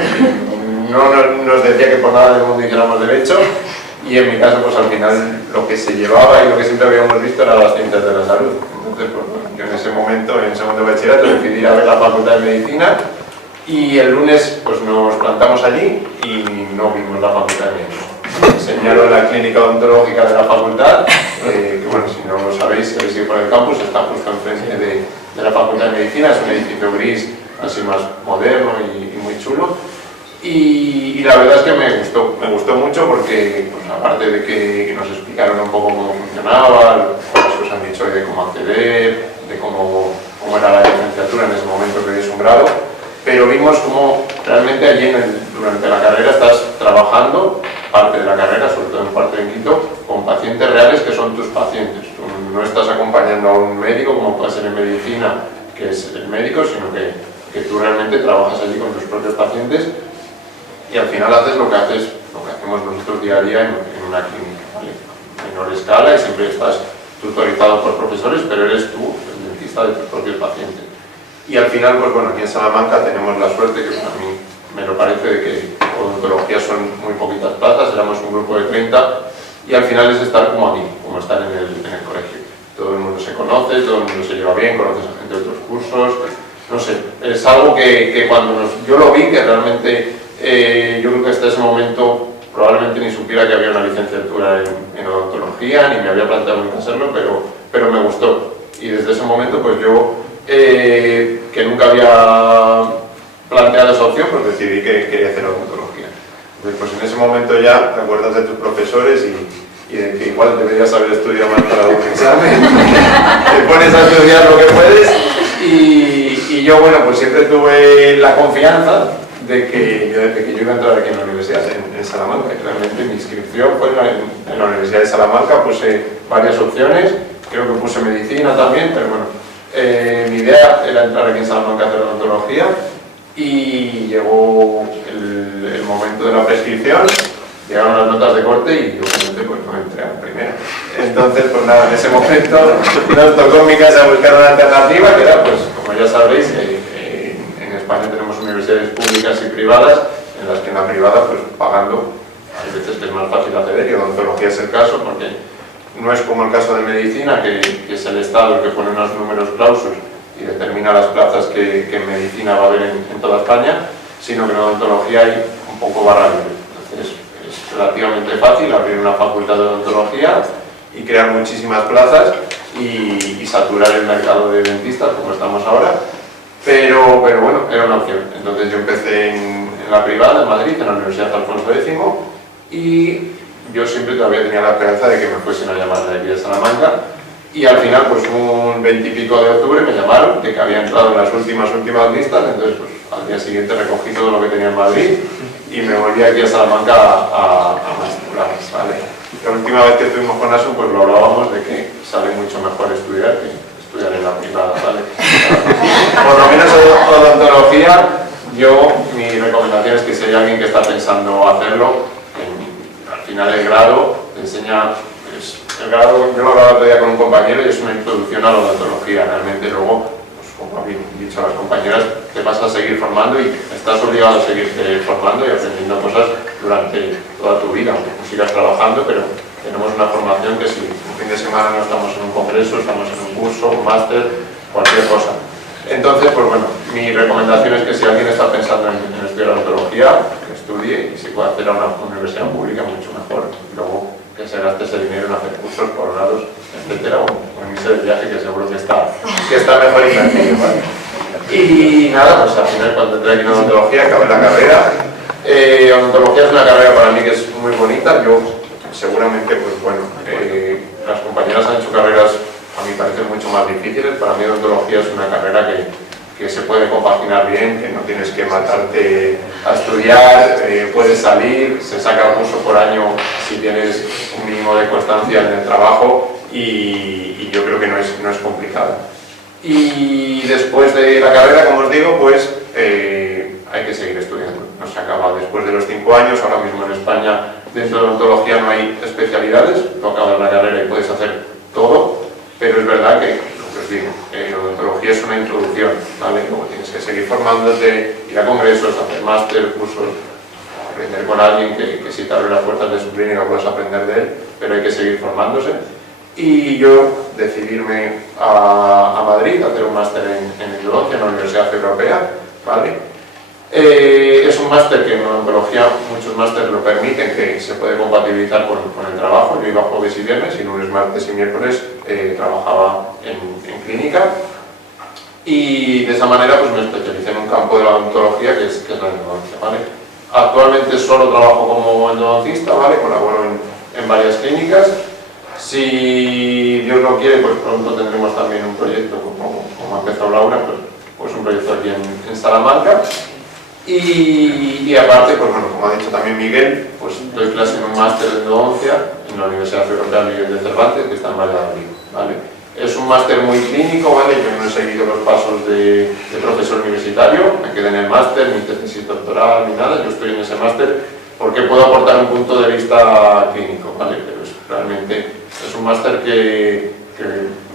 no nos decía que por nada del mundo hiciéramos derecho. Y en mi caso, pues al final lo que se llevaba y lo que siempre habíamos visto eran las ciencias de la salud. Entonces, pues, yo en ese momento, en segundo de bachillerato, decidí ir a ver la facultad de medicina y el lunes pues nos plantamos allí y no vimos la facultad de medicina. Me enseñaron la clínica odontológica de la facultad, que bueno, si no lo sabéis, si habéis ido por el campus, está justo enfrente de la facultad de medicina, es un edificio gris, así más moderno y muy chulo. Y la verdad es que me gustó mucho porque, pues, aparte de que nos explicaron un poco cómo funcionaba, cosas que os han dicho de cómo acceder, de cómo era la licenciatura en ese momento que es un grado, pero vimos cómo realmente allí durante la carrera estás trabajando, parte de la carrera, sobre todo en cuarto y en quinto, con pacientes reales que son tus pacientes. Tú no estás acompañando a un médico como puede ser en medicina, que es el médico, sino que tú realmente trabajas allí con tus propios pacientes y al final haces lo que hacemos nosotros día a día en una clínica, ¿vale? Menor escala y siempre estás tutorizado por profesores, pero eres tú el dentista de tus propios pacientes. Y al final, pues bueno, aquí en Salamanca tenemos la suerte, que a mí me lo parece, de que odontología son muy poquitas plazas, éramos un grupo de 30 y al final es estar como aquí, como estar en el colegio. Todo el mundo se conoce, todo el mundo se lleva bien, conoces a gente de otros cursos, no sé, es algo que cuando yo lo vi, que realmente yo creo que hasta ese momento probablemente ni supiera que había una licenciatura en odontología, ni me había planteado nunca hacerlo, pero me gustó. Y desde ese momento, pues yo, que nunca había planteado esa opción, pues decidí que quería hacer odontología. Entonces, pues en ese momento ya te acuerdas de tus profesores y de que igual deberías haber estudiado más para un examen, te pones a estudiar lo que puedes y yo, bueno, pues siempre tuve la confianza de que desde que yo iba a entrar aquí en la universidad, en Salamanca, y realmente mi inscripción fue en la Universidad de Salamanca, puse varias opciones, creo que puse medicina también, pero bueno, mi idea era entrar aquí en Salamanca a hacer odontología y llegó el momento de la prescripción, llegaron las notas de corte y obviamente pues no entré a la primera. Entonces, pues nada, en ese momento nos tocó en mi casa buscar una alternativa que era, pues como ya sabréis, en España tenemos universidades públicas y privadas, en las que en la privada, pues pagando, hay veces que es más fácil acceder y odontología es el caso, porque no es como el caso de medicina, que es el Estado el que pone unos números clausus y determina las plazas que en medicina va a haber en toda España, sino que en odontología hay un poco barra libre. Entonces, es relativamente fácil abrir una facultad de odontología y crear muchísimas plazas y saturar el mercado de dentistas como estamos ahora, pero bueno, era una opción. Entonces yo empecé en la privada en Madrid, en la Universidad Alfonso X, y yo siempre todavía tenía la esperanza de que me fuesen a llamar de aquí de Salamanca, y al final, pues un 20 y pico de octubre me llamaron de que había entrado en las últimas listas. Entonces pues al día siguiente recogí todo lo que tenía en Madrid y me volví aquí a Salamanca a matricular, ¿vale? La última vez que estuvimos con ASU, pues lo hablábamos de que sale mucho mejor estudiar que estudiar en la privada, ¿vale? Por lo menos odontología, mi recomendación es que si hay alguien que está pensando hacerlo, al final el grado te enseña, el grado, yo lo hablaba el otro día con un compañero y es una introducción a la odontología. Realmente luego, pues, como habéis dicho a las compañeras, te vas a seguir formando y estás obligado a seguirte formando y aprendiendo cosas durante toda tu vida, aunque tú sigas trabajando, pero tenemos una formación que si un fin de semana no estamos en un congreso, estamos en un curso, un máster, cualquier cosa. Entonces, pues bueno, mi recomendación es que si alguien está pensando en estudiar odontología, que estudie y si puede hacer a una universidad pública, mucho mejor. Luego que se gaste ese dinero en hacer cursos, posgrados, etcétera, o en irse de viaje, que seguro que está mejor invertido, ¿vale? Y nada, pues al final cuando entré aquí en odontología, acabé la carrera. Odontología es una carrera para mí que es muy bonita. Yo seguramente, pues bueno, las compañeras han hecho carreras a mí parecen mucho más difíciles. Para mí odontología es una carrera que se puede compaginar bien, que no tienes que matarte a estudiar, puedes salir, se saca un curso por año si tienes un mínimo de constancia en el trabajo y yo creo que no es complicado. Y después de la carrera, como os digo, pues hay que seguir estudiando. No se acaba después de los 5 años. Ahora mismo en España dentro de odontología no hay especialidades, tú acabas la carrera y puedes hacer todo, pero es verdad que, lo que os digo, odontología es una introducción, ¿vale? Luego tienes que seguir formándote, ir a congresos, hacer máster, cursos, aprender con alguien que si te abre las puertas de su clínica puedes aprender de él, pero hay que seguir formándose. Y yo decidí irme a Madrid a hacer un máster en endodoncia en la Universidad Europea, ¿vale? Es un máster que en odontología muchos másteres lo permiten, que se puede compatibilizar con el trabajo. Yo iba jueves y viernes y lunes, martes y miércoles trabajaba en clínica y de esa manera pues me especialicé en un campo de la odontología que es la endodoncia, ¿vale? Actualmente solo trabajo como endodoncista, ¿vale? Colaboro en varias clínicas. Si Dios lo quiere, pues pronto tendremos también un proyecto, como ha empezado Laura, pues pues un proyecto aquí en Salamanca. Y aparte, pues bueno, como ha dicho también Miguel, pues doy clase en un máster de endodoncia en la Universidad Europea Miguel de Cervantes, que está en Valladolid, ¿vale? Es un máster muy clínico, ¿vale? Yo no he seguido los pasos de profesor universitario, me quedé en el máster, ni tesis doctoral ni nada, yo estoy en ese máster porque puedo aportar un punto de vista clínico, ¿vale? Pero realmente es un máster que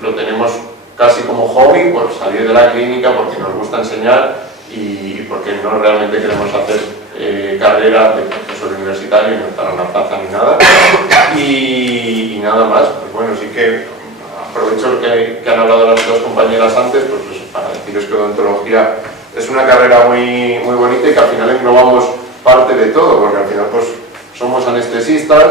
lo tenemos casi como hobby, por salir de la clínica, porque nos gusta enseñar y porque no realmente queremos hacer carrera de profesor universitario y no estar a una plaza ni nada. Y nada más, pues bueno, sí que aprovecho que han hablado las dos compañeras antes, pues para deciros que odontología es una carrera muy bonita y que al final englobamos parte de todo, porque al final pues somos anestesistas,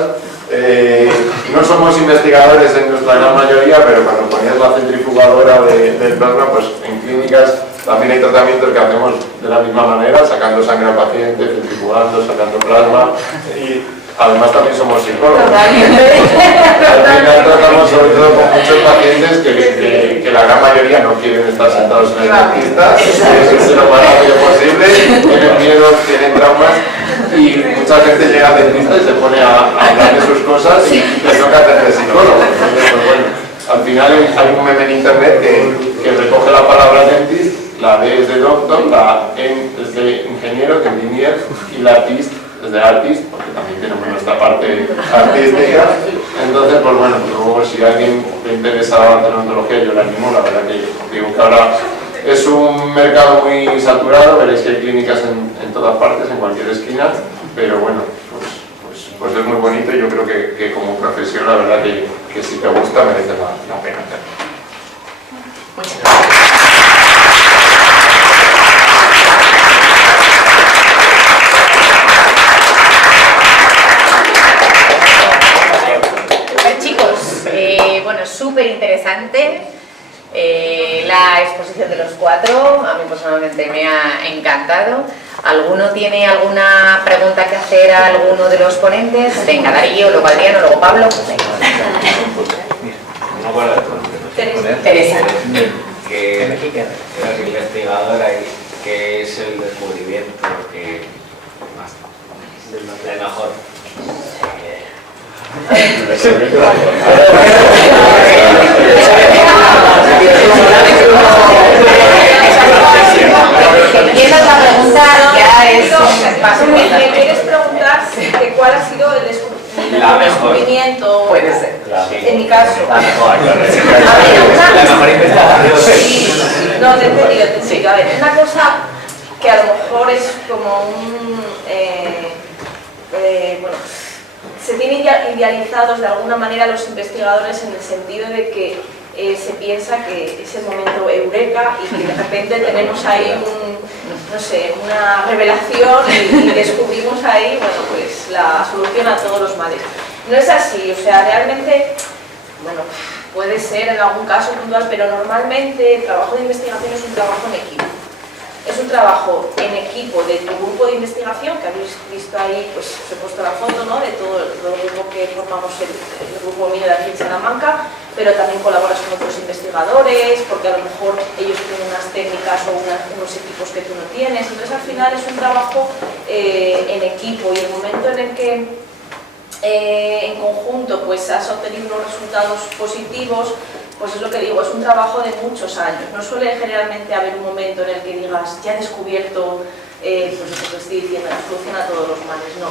no somos investigadores en nuestra gran mayoría, pero cuando ponías la centrifugadora del plasma, pues en clínicas también hay tratamientos que hacemos de la misma manera, sacando sangre al paciente, centrifugando, sacando plasma, y además también somos psicólogos. Al final tratamos sobre todo con muchos pacientes que la gran mayoría no quieren estar sentados en el dentista, es lo más rápido posible, tienen miedo, tienen traumas, y mucha gente llega al dentista y se pone a hablar de sus cosas y le toca hacer de psicólogo. Entonces, pues bueno, al final hay un meme en internet que recoge la palabra dentist, la D es de doctor, la N es de ingeniero, de engineer, y la artist es de artist, porque también tenemos nuestra parte artística. Entonces, pues bueno, luego si a alguien le interesa la odontología, yo le animo, la verdad que digo que ahora es un mercado muy saturado, veréis que hay clínicas en todas partes, en cualquier esquina, pero bueno, pues es muy bonito y yo creo que como profesión la verdad que si te gusta merece la pena hacerlo. Muchas gracias. Bueno, súper interesante la exposición de los cuatro, a mí personalmente me ha encantado. ¿Alguno tiene alguna pregunta que hacer a alguno de los ponentes? Venga, Darío, luego Adriano, luego Pablo. Teresa. Que eres investigadora y qué es el descubrimiento que más de mejor. Entiendo la pregunta, ya es un paso. ¿Me quieres preguntar cuál ha sido el descubrimiento? Puede ser. En mi caso. La mejor investigación. Sí, no, te he entendido. A ver, una cosa que a lo mejor es como un... bueno, se tienen idealizados de alguna manera los investigadores en el sentido de que se piensa que es el momento eureka y que de repente tenemos ahí no sé, una revelación y descubrimos ahí, bueno, pues la solución a todos los males. No es así, o sea, realmente, bueno, puede ser en algún caso puntual, pero normalmente el trabajo de investigación es un trabajo en equipo. Es un trabajo en equipo de tu grupo de investigación, que habéis visto ahí, pues os he puesto la foto, ¿no?, de todo el grupo que formamos el grupo mío de aquí en Salamanca, pero también colaboras con otros investigadores, porque a lo mejor ellos tienen unas técnicas o unos equipos que tú no tienes. Entonces al final es un trabajo en equipo, y el momento en el que en conjunto pues has obtenido unos resultados positivos, pues es lo que digo, es un trabajo de muchos años. No suele generalmente haber un momento en el que digas, ya he descubierto, pues lo que te estoy diciendo, la solución a todos los males. No.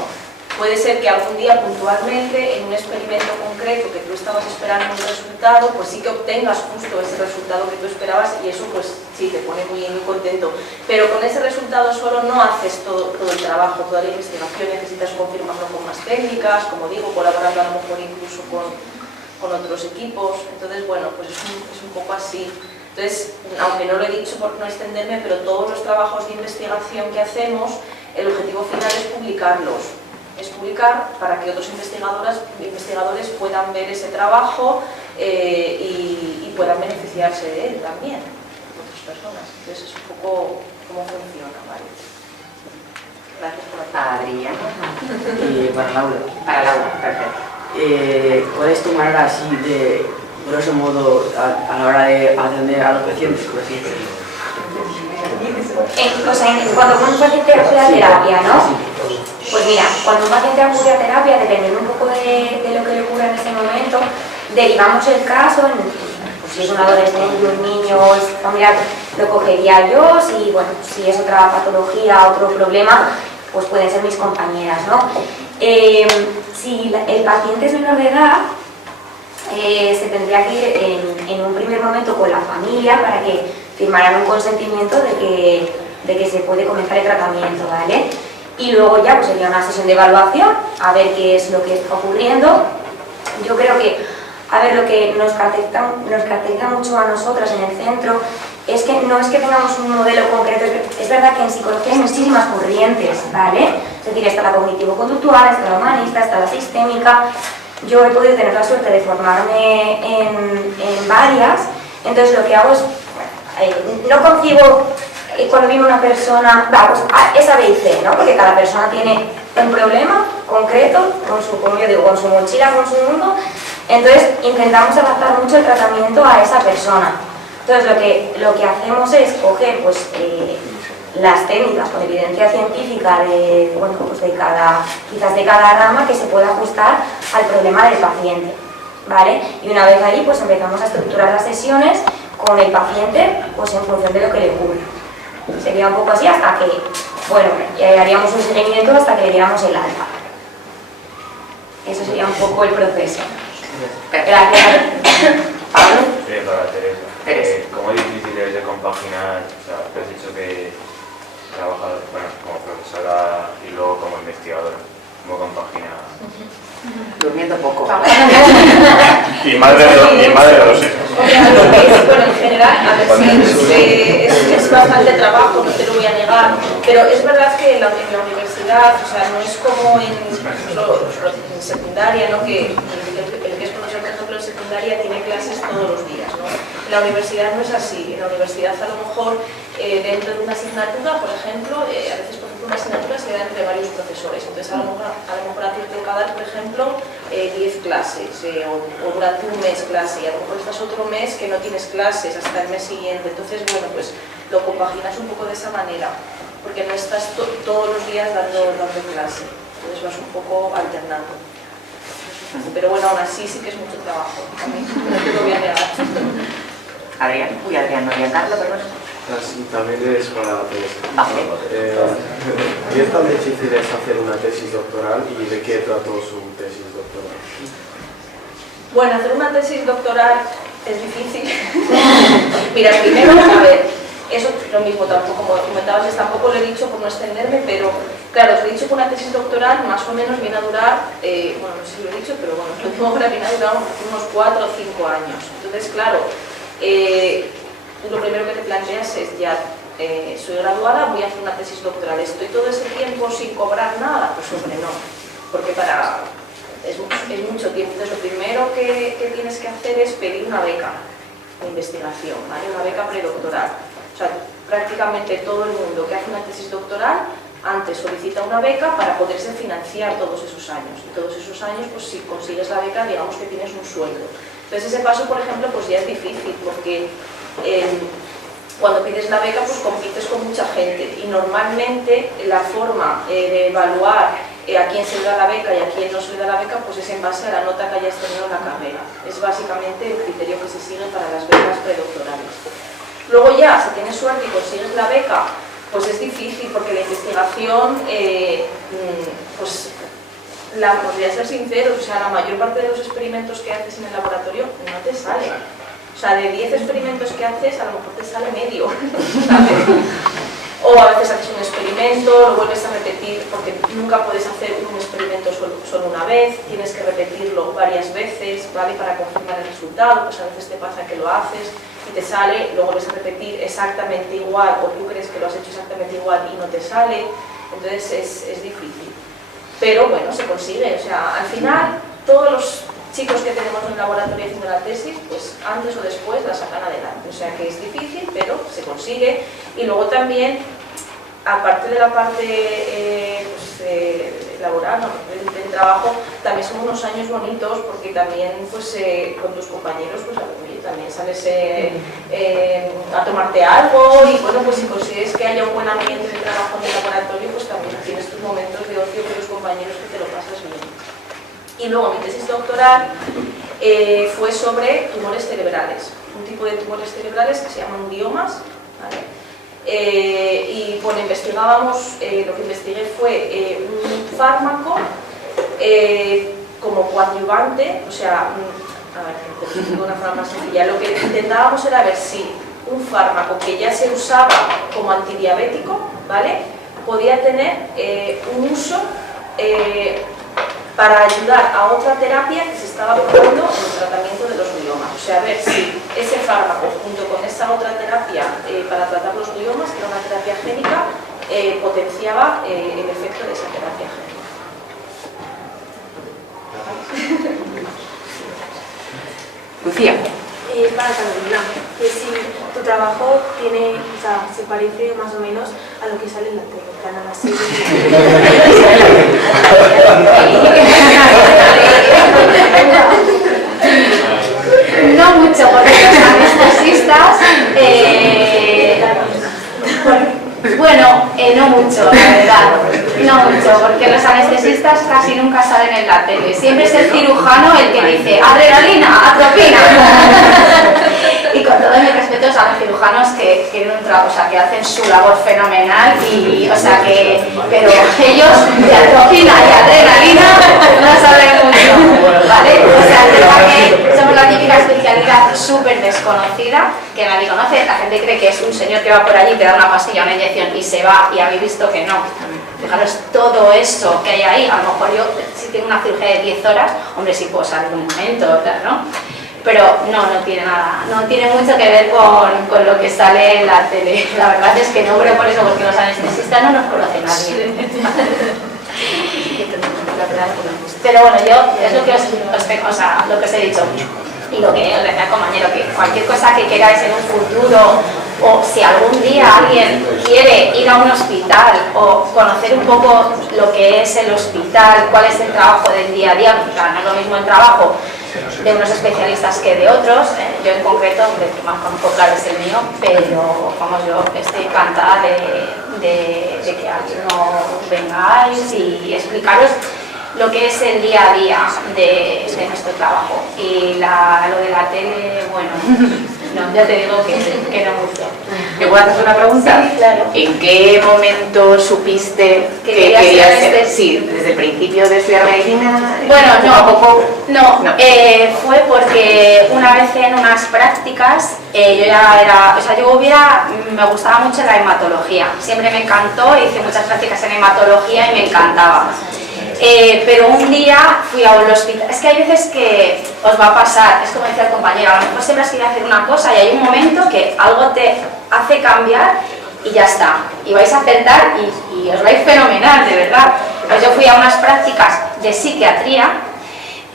Puede ser que algún día puntualmente, en un experimento concreto que tú estabas esperando un resultado, pues sí que obtengas justo ese resultado que tú esperabas, y eso pues sí te pone muy contento. Pero con ese resultado solo no haces todo el trabajo, toda la investigación, necesitas confirmarlo con más técnicas, como digo, colaborando a lo mejor incluso con otros equipos. Entonces, bueno, pues es un poco así. Entonces, aunque no lo he dicho por no extenderme, pero todos los trabajos de investigación que hacemos, el objetivo final es publicarlos. Es publicar para que otros investigadores puedan ver ese trabajo y puedan beneficiarse de él también, otras personas. Entonces, es un poco cómo funciona, ¿vale? Gracias por la Adriana. Para Laura, perfecto. ¿Cuál es tu manera así de, grosso modo, a la hora de atender a los pacientes, por así decirlo? Cuando un paciente acude a terapia, ¿no? Pues mira, cuando un paciente acude a terapia, dependiendo un poco de lo que le ocurra en ese momento, derivamos el caso, pues si es un adolescente, un niño, es familiar, lo cogería yo, si es otra patología, otro problema, pues pueden ser mis compañeras, ¿no? Si el paciente es menor de edad, se tendría que ir en un primer momento con la familia para que firmaran un consentimiento de que se puede comenzar el tratamiento, ¿vale? Y luego ya pues sería una sesión de evaluación, a ver qué es lo que está ocurriendo. Yo creo que, a ver, lo que nos caracteriza mucho a nosotras en el centro es que no es que tengamos un modelo concreto, es verdad que en psicología hay muchísimas corrientes, ¿vale? Es decir, está la cognitivo-conductual, está la humanista, está la sistémica. Yo he podido tener la suerte de formarme en varias, entonces lo que hago es, no concibo cuando viene una persona, pues es A, B y C, ¿no? Porque cada persona tiene un problema concreto, como yo digo, con su mochila, con su mundo, entonces intentamos adaptar mucho el tratamiento a esa persona. Entonces lo que hacemos es coger pues, las técnicas con evidencia científica quizás de cada rama que se pueda ajustar al problema del paciente, ¿vale? Y una vez ahí pues empezamos a estructurar las sesiones con el paciente pues en función de lo que le ocurra. Sería un poco así hasta que, bueno, haríamos un seguimiento hasta que le diéramos el alta. Eso sería un poco el proceso. Gracias. Pablo. Sí, para Teresa. ¿Cómo difícil es de compaginar? O sea, te has dicho que trabajas como profesora y luego como investigadora. ¿Cómo compagina? Durmiendo poco. Y madre de dos hijos. Bueno, en general, a ver, sí, es bastante trabajo, no te lo voy a negar, pero es verdad que en la universidad, o sea, no es como en secundaria, ¿no? Que el que es profesor, por ejemplo, en secundaria tiene clases todos los días, ¿no? En la universidad no es así. En la universidad a lo mejor dentro de una asignatura, por ejemplo, a veces una asignatura se da entre varios profesores, entonces a lo mejor a ti te toca dar, por ejemplo, 10 clases o durante un mes clase, y a lo mejor estás otro mes que no tienes clases hasta el mes siguiente, entonces bueno, pues lo compaginas un poco de esa manera, porque no estás todos los días dando clase, entonces vas un poco alternando. Pero bueno, aún así sí que es mucho trabajo, también, no te lo voy a negar. Adrián, no, Giancarlo, perdón. Sí, también es para Teresa. Vale. ¿Qué tan difícil es hacer una tesis doctoral y de qué trató su tesis doctoral? Bueno, hacer una tesis doctoral es difícil. Mira, primero, a ver, eso es lo mismo, tampoco, como comentabas, tampoco lo he dicho por no extenderme, pero claro, os he dicho que una tesis doctoral más o menos viene a durar, bueno, no sé si lo he dicho, pero bueno, lo último ahora viene a durar unos 4 o 5 años. Entonces, claro, lo primero que te planteas es ya, soy graduada, voy a hacer una tesis doctoral, ¿estoy todo ese tiempo sin cobrar nada? Pues hombre, no, porque es mucho tiempo. Entonces lo primero que tienes que hacer es pedir una beca de investigación, ¿vale? Una beca predoctoral. O sea, prácticamente todo el mundo que hace una tesis doctoral antes solicita una beca para poderse financiar todos esos años. Y todos esos años, pues si consigues la beca, digamos que tienes un sueldo. Entonces ese paso, por ejemplo, pues ya es difícil, porque cuando pides la beca pues compites con mucha gente y normalmente la forma de evaluar a quién se le da la beca y a quién no se le da la beca pues es en base a la nota que hayas tenido en la carrera. Es básicamente el criterio que se sigue para las becas predoctorales. Luego ya, si tienes suerte y consigues la beca, pues es difícil porque la investigación, pues voy a ser sincero, o sea, la mayor parte de los experimentos que haces en el laboratorio no te salen. O sea, de 10 experimentos que haces, a lo mejor te sale medio, ¿sabes? O a veces haces un experimento, lo vuelves a repetir, porque nunca puedes hacer un experimento solo una vez, tienes que repetirlo varias veces, ¿vale? Para confirmar el resultado, pues a veces te pasa que lo haces y te sale, lo vuelves a repetir exactamente igual, o tú crees que lo has hecho exactamente igual y no te sale, entonces es difícil. Pero bueno, se consigue, o sea, al final todos los chicos que tenemos en el laboratorio haciendo la tesis, pues antes o después la sacan adelante, o sea que es difícil, pero se consigue. Y luego también, aparte de la parte laboral, no, trabajo, también son unos años bonitos porque también pues, con tus compañeros pues, también sales a tomarte algo y bueno, pues si consideres que haya un buen ambiente de trabajo en el laboratorio, pues también tienes tus momentos de ocio con los compañeros que te lo pasas bien. Y luego mi tesis doctoral fue sobre tumores cerebrales, un tipo de tumores cerebrales que se llaman gliomas, ¿vale? Y bueno, investigábamos, lo que investigué fue un fármaco como coadyuvante, o sea, a ver, de una forma más sencilla, lo que intentábamos era ver si un fármaco que ya se usaba como antidiabético, ¿vale?, podía tener un uso para ayudar a otra terapia que se estaba probando en el tratamiento de los gliomas. O sea, ver si ese fármaco, junto con esa otra terapia para tratar los gliomas, que era una terapia génica, potenciaba el efecto de esa terapia génica. Lucía. Para Carolina, que si tu trabajo tiene, o sea, se parece más o menos a lo que sale en la tele, a la serie. No mucho, porque los anestesistas, bueno, no mucho, la verdad, no mucho, porque los anestesistas casi nunca salen en la tele. Siempre es el cirujano el que dice adrenalina, atropina. Y con todos mis respetos a los cirujanos que tienen un trabajo, o sea, que hacen su labor fenomenal y, o sea, pero ellos de atropina y adrenalina no saben mucho, ¿vale? O sea, es verdad que somos la típica especialidad súper desconocida, que nadie conoce. La gente cree que es un señor que va por allí, te da una pastilla, una inyección y se va, y habéis visto que no. Fijaros todo eso que hay ahí. A lo mejor yo, si tengo una cirugía de 10 horas, hombre, sí puedo salir un momento, ¿no? Pero no tiene nada, no tiene mucho que ver con lo que sale en la tele. La verdad es que no, pero por eso, porque los anestesistas no nos conocen nadie. Pero bueno, yo es lo que lo que os he dicho y lo que os decía el compañero, que cualquier cosa que queráis en un futuro, o si algún día alguien quiere ir a un hospital o conocer un poco lo que es el hospital, cuál es el trabajo del día a día, no es lo mismo el trabajo de unos especialistas que de otros. Yo en concreto, el que más conozco claro es el mío, pero vamos, yo estoy encantada de que alguno vengáis y explicaros lo que es el día a día de nuestro trabajo. Y lo de la tele, bueno, no, ya te digo que no mucho. ¿Me puedo hacer una pregunta? Sí, claro. ¿En qué momento supiste que querías ser? Sí, desde el principio de estudiar medicina. Bueno, no, no. Fue porque una vez en unas prácticas, me gustaba mucho la hematología. Siempre me encantó, hice muchas prácticas en hematología y me encantaba. Pero un día fui a un hospital. Es que hay veces que os va a pasar, es como decía el compañero, a lo mejor siempre has querido hacer una cosa y hay un momento que algo te hace cambiar y ya está. Y vais a acertar y os va a ir fenomenal, de verdad. Pues yo fui a unas prácticas de psiquiatría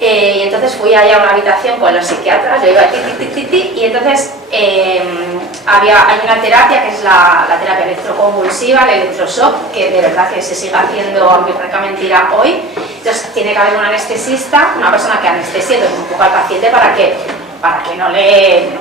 y entonces fui allá a una habitación con los psiquiatras, yo iba y entonces hay una terapia que es la terapia electroconvulsiva, el electroshock, que de verdad que se sigue haciendo, aunque parezca mentira, hoy. Entonces tiene que haber un anestesista, una persona que anestesie un poco al paciente para que no le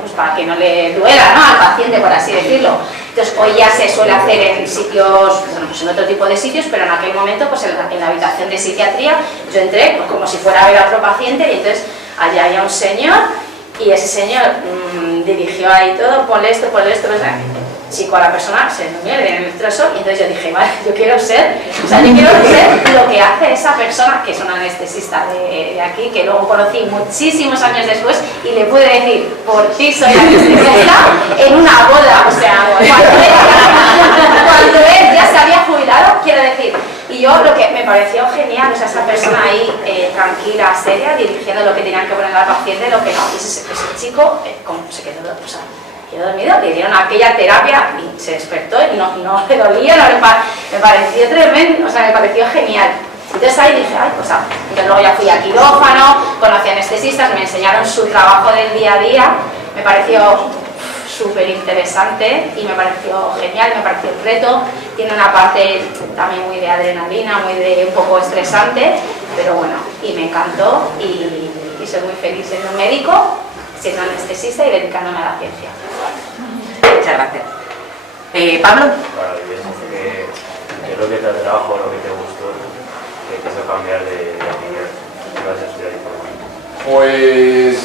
duela, ¿no?, al paciente, por así decirlo. Entonces hoy ya se suele hacer en sitios, bueno, pues en otro tipo de sitios, pero en aquel momento pues en la habitación de psiquiatría yo entré pues, como si fuera a ver a otro paciente, y entonces allá había un señor y ese señor dirigió ahí todo, ponle esto, pues, chico, a la persona se durmió en el electroshock, y entonces yo dije, vale, yo quiero ser lo que hace esa persona, que es una anestesista de aquí, que luego conocí muchísimos años después y le pude decir, por ti soy anestesista, en una boda, o sea, cuando él ya se había jubilado, quiero decir. Y yo lo que me pareció genial, o sea, esa persona ahí tranquila, seria, dirigiendo lo que tenían que poner al paciente, lo que no. Y ese chico, como se quedó, o sea, quedó dormido, le dieron aquella terapia y se despertó y no le dolía, me pareció tremendo, o sea, me pareció genial. Entonces ahí dije, entonces luego ya fui a quirófano, conocí a anestesistas, me enseñaron su trabajo del día a día, me pareció súper interesante y me pareció genial, me pareció un reto. Tiene una parte también muy de adrenalina, muy de un poco estresante, pero bueno, y me encantó y soy muy feliz siendo médico, siendo anestesista y dedicándome a la ciencia. Muchas gracias. ¿Pablo? Maravilloso. ¿Qué es lo que te atrajo, lo que te gustó, que te hizo cambiar de opinión? ¿Qué vas a estudiar informática? Pues,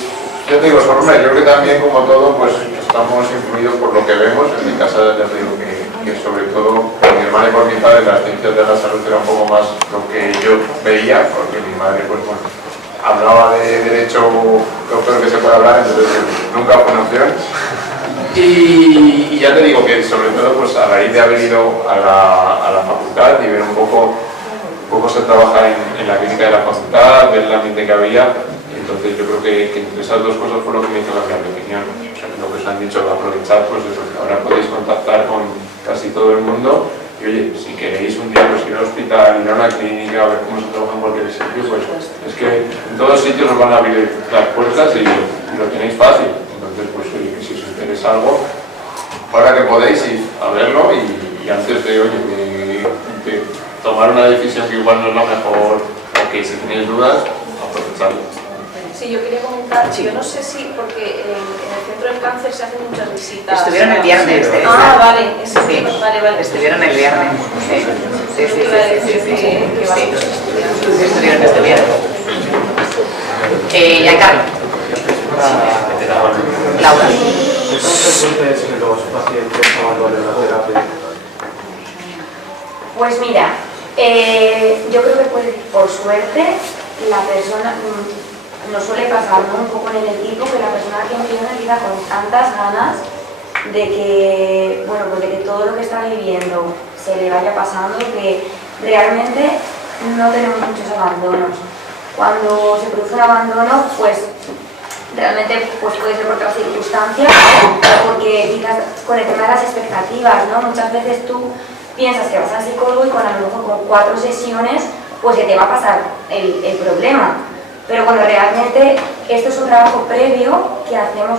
yo te digo, Sorma, yo creo que también, como todo, pues estamos influidos por lo que vemos. En mi casa, ya te digo que sobre todo, por mi hermana y por mi padre, las ciencias de la salud era un poco más lo que yo veía, porque mi madre, pues bueno, hablaba de derecho, lo peor que se puede hablar, entonces nunca fue una opción. Y ya te digo que sobre todo pues a raíz de haber ido a la facultad y ver un poco se trabaja en la clínica de la facultad, ver el ambiente que había, entonces yo creo que entre esas dos cosas fue lo que me hizo cambiar de opinión. O sea, lo que os han dicho, aprovechar, pues eso, que ahora podéis contactar con casi todo el mundo y oye, si queréis un día pues ir al hospital, ir a una clínica, a ver cómo se trabaja en cualquier sitio, pues es que en todos sitios os van a abrir las puertas y lo tenéis fácil. Entonces pues oye, que si os interesa algo, ahora que podéis ir a verlo y antes de, oye, de tomar una decisión que igual no es la mejor, o que si tenéis dudas, aprovechadlo. Sí, yo quería comentar, yo no sé si, porque en el Centro del Cáncer se hacen muchas visitas. Estuvieron el viernes. Ah, vale, sí. Vale. Estuvieron el viernes. Sí. Estuvieron este viernes. Y hay Carlos. Laura. ¿Es frecuente que los pacientes abandonen la terapia? Pues mira, yo creo que por suerte la persona, nos suele pasar, ¿no? Un poco en el equipo, que la persona que empieza con tantas ganas de que, bueno, pues de que todo lo que está viviendo se le vaya pasando, que realmente no tenemos muchos abandonos. Cuando se produce un abandono, pues realmente pues puede ser por otras circunstancias, porque quizás con el tema de las expectativas, ¿no? Muchas veces tú piensas que vas al psicólogo y a lo mejor con 4 sesiones pues se te va a pasar el problema. Pero bueno, realmente esto es un trabajo previo que hacemos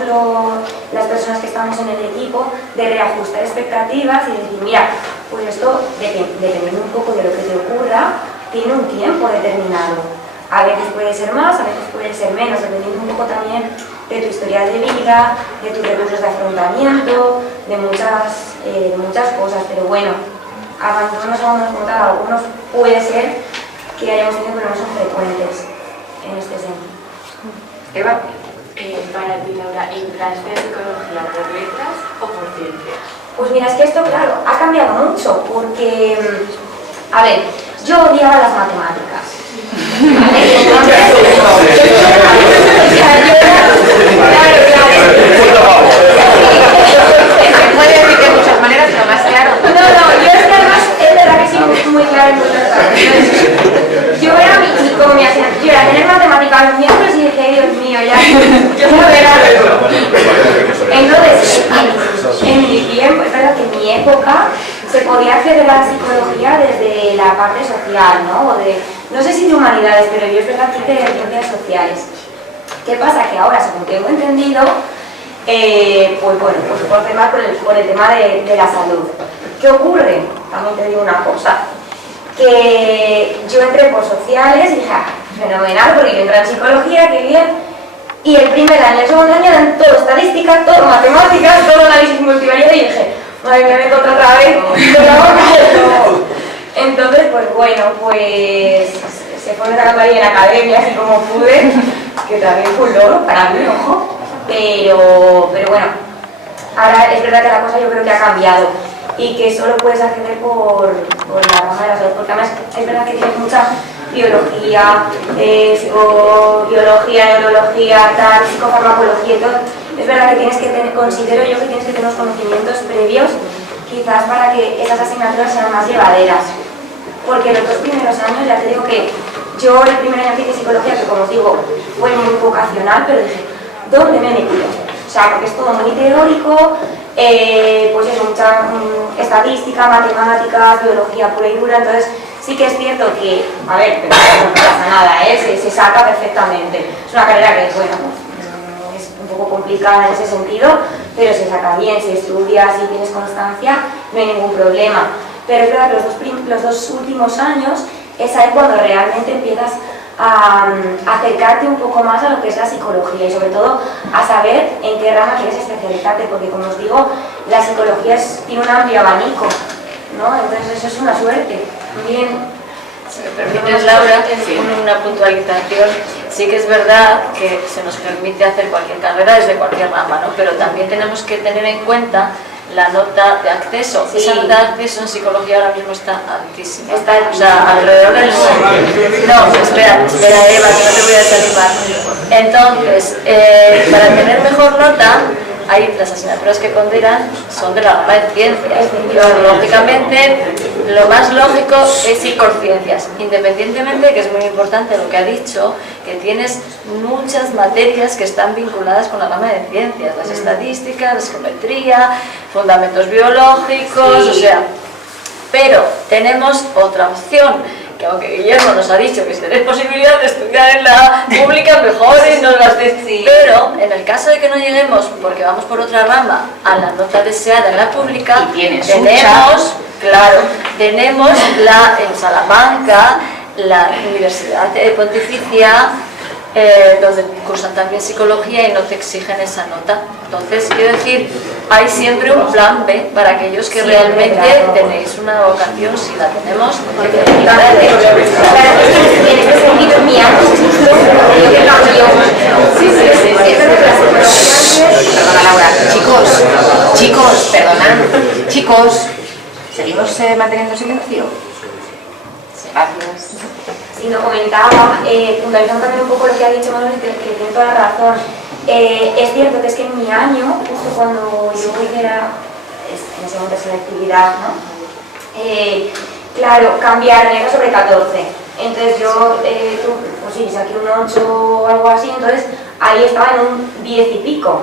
las personas que estamos en el equipo, de reajustar expectativas y decir, mira, pues esto, dependiendo un poco de lo que te ocurra, tiene un tiempo determinado. A veces puede ser más, a veces puede ser menos, dependiendo un poco también de tu historial de vida, de tus recursos de afrontamiento, de muchas cosas. Pero bueno, abandonos como tal, algunos puede ser que hayamos tenido, pero no son frecuentes en este sentido. Eva. Para ti, Laura, ¿entraste en psicología por letras o por ciencia? Pues mira, es que esto, claro, ha cambiado mucho, porque, a ver, yo odiaba las matemáticas. ¿Vale? Se puede decir de muchas maneras, pero más claro. No, yo es que además es verdad que sí, muy claro en muchas cosas. Yo era como me hacían, yo era tener matemáticas los miércoles y dije, Dios mío, ya, yo no era. Entonces, en mi tiempo, es verdad que en mi época se podía acceder a la psicología desde la parte social, ¿no? O de, no sé si de humanidades, pero yo es verdad que de ciencias sociales. ¿Qué pasa? Que ahora, según tengo entendido, pues bueno, pues por el tema de la salud. ¿Qué ocurre? También te digo una cosa, que yo entré por sociales y dije, fenomenal, porque yo entré en psicología, qué bien. Y el primer año, el segundo año eran todo estadística, todo matemáticas, todo análisis multivariado y dije, madre mía, me encontré otra vez. Entonces, pues bueno, pues se fue sacando ahí en academia, así como pude, que también fue un logro para mí, ojo. Pero bueno, ahora es verdad que la cosa yo creo que ha cambiado y que solo puedes acceder por la rama de la salud, porque además es verdad que tienes mucha biología, psicobiología, neurología, tal, psicofarmacología y todo. Es verdad que tienes que tener, considero yo que tienes que tener unos conocimientos previos, quizás para que esas asignaturas sean más llevaderas. Porque los 2 primeros años, ya te digo que yo el primer año que hice psicología, que como os digo, fue muy vocacional, pero dije, ¿dónde me he metido? O sea, porque es todo muy teórico, pues es mucha estadística, matemáticas, biología pura y dura, entonces sí que es cierto que, a ver, pero no pasa nada, se saca perfectamente. Es una carrera que, bueno, pues, es un poco complicada en ese sentido, pero se saca bien, si estudias y tienes constancia, no hay ningún problema. Pero es verdad que los dos últimos años es ahí cuando realmente empiezas a acercarte un poco más a lo que es la psicología y sobre todo a saber en qué rama quieres especializarte, porque como os digo, la psicología tiene un amplio abanico, ¿no? Entonces eso es una suerte. Bien. Si me permites, Laura, una puntualización. Sí que es verdad que se nos permite hacer cualquier carrera desde cualquier rama, ¿no? Pero también tenemos que tener en cuenta la nota de acceso. Sí. Esa nota de acceso en psicología ahora mismo está altísima. O sea, alrededor del 9. No, espera, Eva, que no te voy a desanimar. Entonces, para tener mejor nota, hay las asignaturas que ponderan son de la rama de ciencias. Lógicamente, lo más lógico es ir por ciencias, independientemente, que es muy importante lo que ha dicho, que tienes muchas materias que están vinculadas con la rama de ciencias, las estadísticas, la psicometría, fundamentos biológicos, o sea, pero tenemos otra opción, que aunque Guillermo nos ha dicho que si tenéis posibilidad de estudiar en la pública, mejor y nos las decís. Pero en el caso de que no lleguemos, porque vamos por otra rama, a la nota deseada en la pública, tenemos en Salamanca la Universidad Pontificia, donde cursan también psicología y no te exigen esa nota. Entonces, quiero decir, hay siempre un plan B para aquellos que realmente tenéis una vocación, si la tenemos, Perdona, Laura. Chicos, ¿seguimos manteniendo silencio? Gracias. Sí, lo comentaba, puntualizando también un poco lo que ha dicho Manuel, que tiene toda la razón. Es cierto que es que en mi año, justo cuando yo hice en ese momento de selectividad, ¿no? Claro, cambiaron, era sobre 14. Entonces yo, pues sí, saqué un 8 o algo así, entonces ahí estaba en un 10 y pico.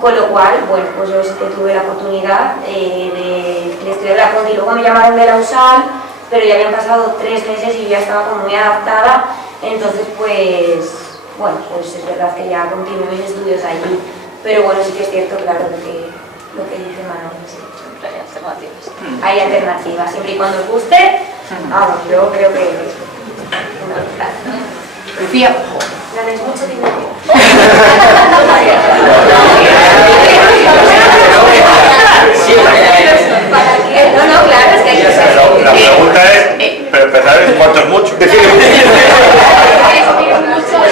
Con lo cual, bueno, pues yo sí que tuve la oportunidad de estudiar la Ponti y luego me llamaron de la USAL, pero ya habían pasado 3 meses y ya estaba como muy adaptada, entonces pues, bueno, pues es verdad que ya continué mis estudios allí, pero bueno, sí que es cierto, claro, lo que dice Manuel, sí. Hay alternativas. Hay alternativas, siempre y cuando os guste, vamos, yo creo que Lucía, ganéis mucho dinero. No, claro, es que hay que ser. La pregunta es, pero empezar es cuánto es mucho.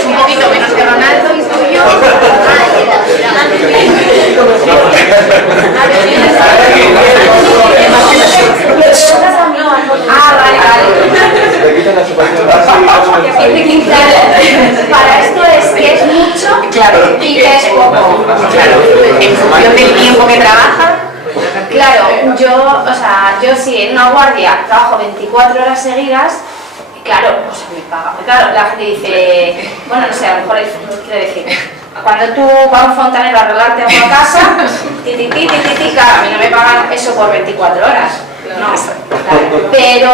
es un poquito menos que Ronaldo y tuyo. Para esto es que es mucho y que es poco. En función del tiempo que trabaja. Claro, yo sí, en una guardia trabajo 24 horas seguidas, claro, pues me paga. Claro, la gente dice, bueno, no sé, a lo mejor quiero decir, cuando tú vas a un fontanero a arreglarte a una casa, claro, a mí no me pagan eso por 24 horas. No, claro. Pero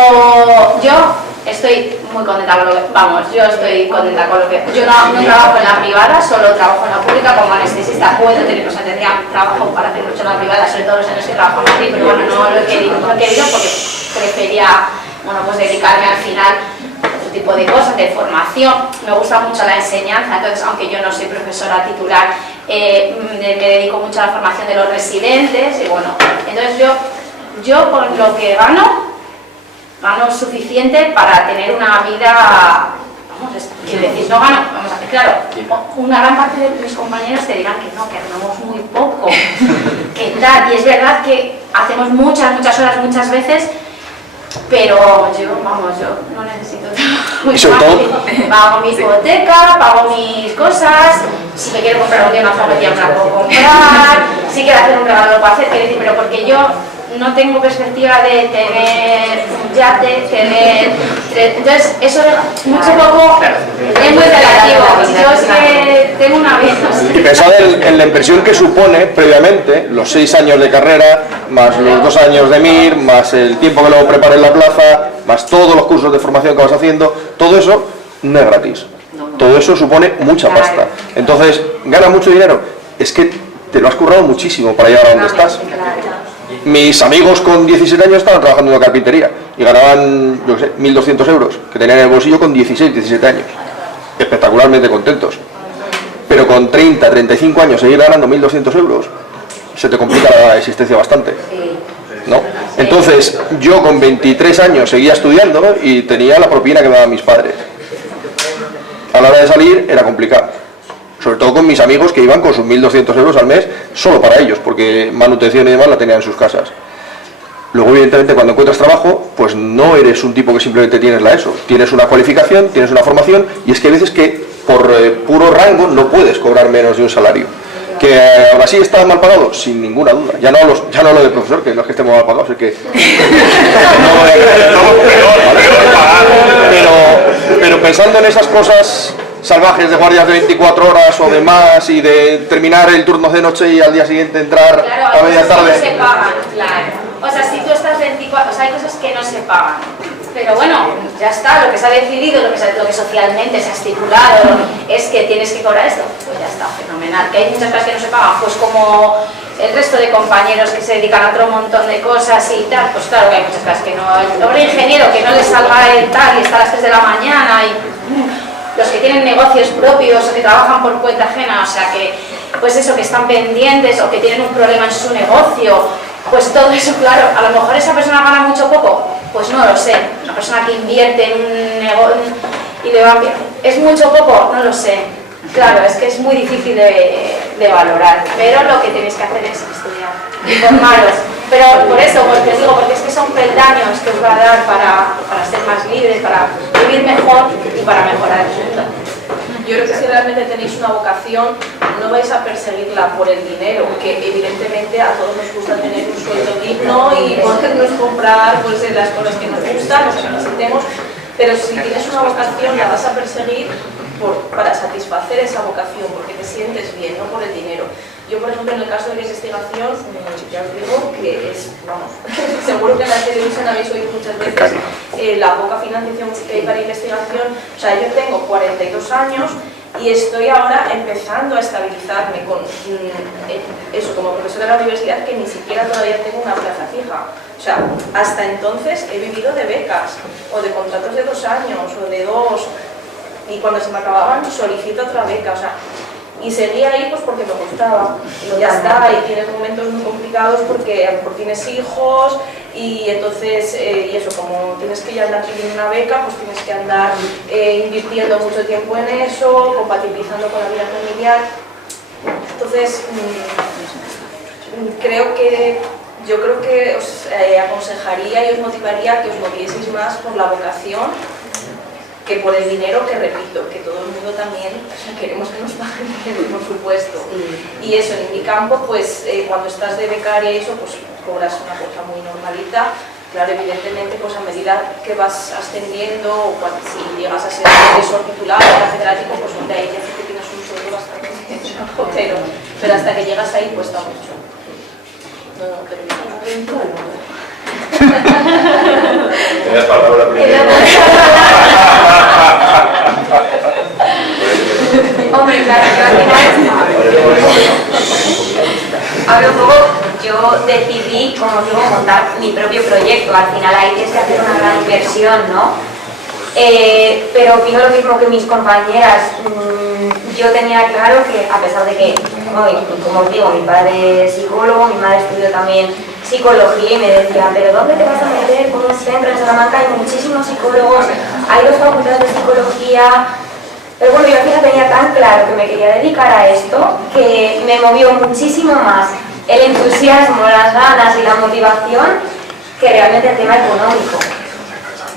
yo estoy muy contenta con lo que, yo estoy contenta con lo que, yo no trabajo en la privada, solo trabajo en la pública como anestesista, puedo tener, tendría trabajo para hacer mucho en la privada, sobre todo los años que trabajo en Madrid, pero bueno, no lo he querido porque prefería, bueno, pues dedicarme al final a otro tipo de cosas, de formación. Me gusta mucho la enseñanza, entonces aunque yo no soy profesora titular, me dedico mucho a la formación de los residentes y bueno, entonces yo con lo que gano suficiente para tener una vida, quiero decir, no gano, claro, una gran parte de mis compañeros te dirán que no, que ganamos muy poco, que tal, y es verdad que hacemos muchas horas muchas veces, pero yo no necesito trabajo. Y sobre todo, pago mi hipoteca, pago mis cosas, si me quiero comprar un día una zapatilla me la puedo comprar, si quiero hacer un regalo lo puedo hacer, pero porque yo no tengo perspectiva de tener un yate, entonces eso mucho poco es muy relativo. Yo es que tengo una vida. Y pensad en la inversión que supone previamente los 6 años de carrera, más los 2 años de MIR, más el tiempo que luego prepares la plaza, más todos los cursos de formación que vas haciendo, todo eso no es gratis. Todo eso supone mucha pasta. Entonces, ¿gana mucho dinero? Es que te lo has currado muchísimo para llegar a donde estás. Mis amigos con 17 años estaban trabajando en una carpintería y ganaban, yo qué sé, 1.200 euros, que tenían en el bolsillo con 16, 17 años. espectacularmente contentos. Pero con 30, 35 años seguir ganando 1.200 euros, se te complica la existencia bastante, ¿no? Entonces, yo con 23 años seguía estudiando y tenía la propina que me daban mis padres. A la hora de salir era complicado, sobre todo con mis amigos que iban con sus 1.200 euros al mes solo para ellos, porque manutención y demás la tenían en sus casas. Luego, evidentemente, cuando encuentras trabajo, pues no eres un tipo que simplemente tienes la ESO, tienes una cualificación, tienes una formación, y es que hay veces que por puro rango no puedes cobrar menos de un salario. ¿Que ahora sí está mal pagado? Sin ninguna duda. Ya no lo de profesor, que no es que estemos mal pagados, es que... pero pensando en esas cosas salvajes de guardias de 24 horas o de más, y de terminar el turno de noche y al día siguiente entrar a media tarde... No se pagan, claro. O sea, si tú estás 24... O sea, hay cosas que no se pagan. Pero bueno, ya está, lo que se ha decidido, lo que socialmente se ha estipulado es que tienes que cobrar esto, pues ya está, fenomenal. Que hay muchas cosas que no se pagan, pues como el resto de compañeros que se dedican a otro montón de cosas y tal, pues claro que hay muchas cosas que no... El pobre ingeniero que no le salga el tal y está a las 3 de la mañana, y los que tienen negocios propios o que trabajan por cuenta ajena, o sea que, pues eso, que están pendientes o que tienen un problema en su negocio, pues todo eso, claro, a lo mejor esa persona gana mucho poco, pues no lo sé. Una persona que invierte en un negocio y le va bien, ¿es mucho poco? No lo sé. Claro, es que es muy difícil de valorar, pero lo que tenéis que hacer es estudiar, informaros. Pero por eso, porque os digo, porque es que son peldaños que os va a dar para ser más libres, para vivir mejor y para mejorar el mundo. Yo creo que si realmente tenéis una vocación, no vais a perseguirla por el dinero, que evidentemente a todos nos gusta tener un sueldo digno y podernos comprar pues, las cosas que nos gustan, los que necesitemos, pero si tienes una vocación la vas a perseguir para satisfacer esa vocación, porque te sientes bien, no por el dinero. Yo, por ejemplo, en el caso de la investigación, ya os digo que es, vamos, seguro que en la televisión habéis oído muchas veces la poca financiación que hay para investigación. O sea, yo tengo 42 años y estoy ahora empezando a estabilizarme con eso, como profesora de la universidad, que ni siquiera todavía tengo una plaza fija. O sea, hasta entonces he vivido de becas, o de contratos de 2 años, o de 2, y cuando se me acababan solicito otra beca, o sea, y seguí ahí pues porque me gustaba, y ya está, y tienes momentos muy complicados porque a lo mejor tienes hijos, y entonces, y eso, como tienes que ya andar pidiendo una beca, pues tienes que andar invirtiendo mucho tiempo en eso, compatibilizando con la vida familiar. Entonces, yo creo que os aconsejaría y os motivaría que os movieseis más por la vocación que por el dinero, que repito, que todo el mundo también, o sea, queremos que nos paguen dinero, por supuesto. Y eso, en mi campo, pues cuando estás de becaria y eso, pues cobras una cosa muy normalita. Claro, evidentemente, pues a medida que vas ascendiendo, o si llegas a ser profesor titular o catedrático, pues hombre, ahí ya sí que tienes un sueldo bastante bajo, pero hasta que llegas ahí cuesta mucho. No, pero Tenías palabra primero. Hombre, claro, ahora un poco, yo decidí, como digo, montar mi propio proyecto. Al final ahí tienes que hacer una gran inversión, ¿no? Pero opino lo mismo que mis compañeras. Yo tenía claro que, a pesar de que, como os digo, mi padre es psicólogo, mi madre estudió también psicología y me decía, pero ¿dónde te vas a meter con un centro en Salamanca? Hay muchísimos psicólogos, hay 2 facultades de psicología. Pero bueno, yo al final tenía tan claro que me quería dedicar a esto que me movió muchísimo más el entusiasmo, las ganas y la motivación que realmente el tema económico.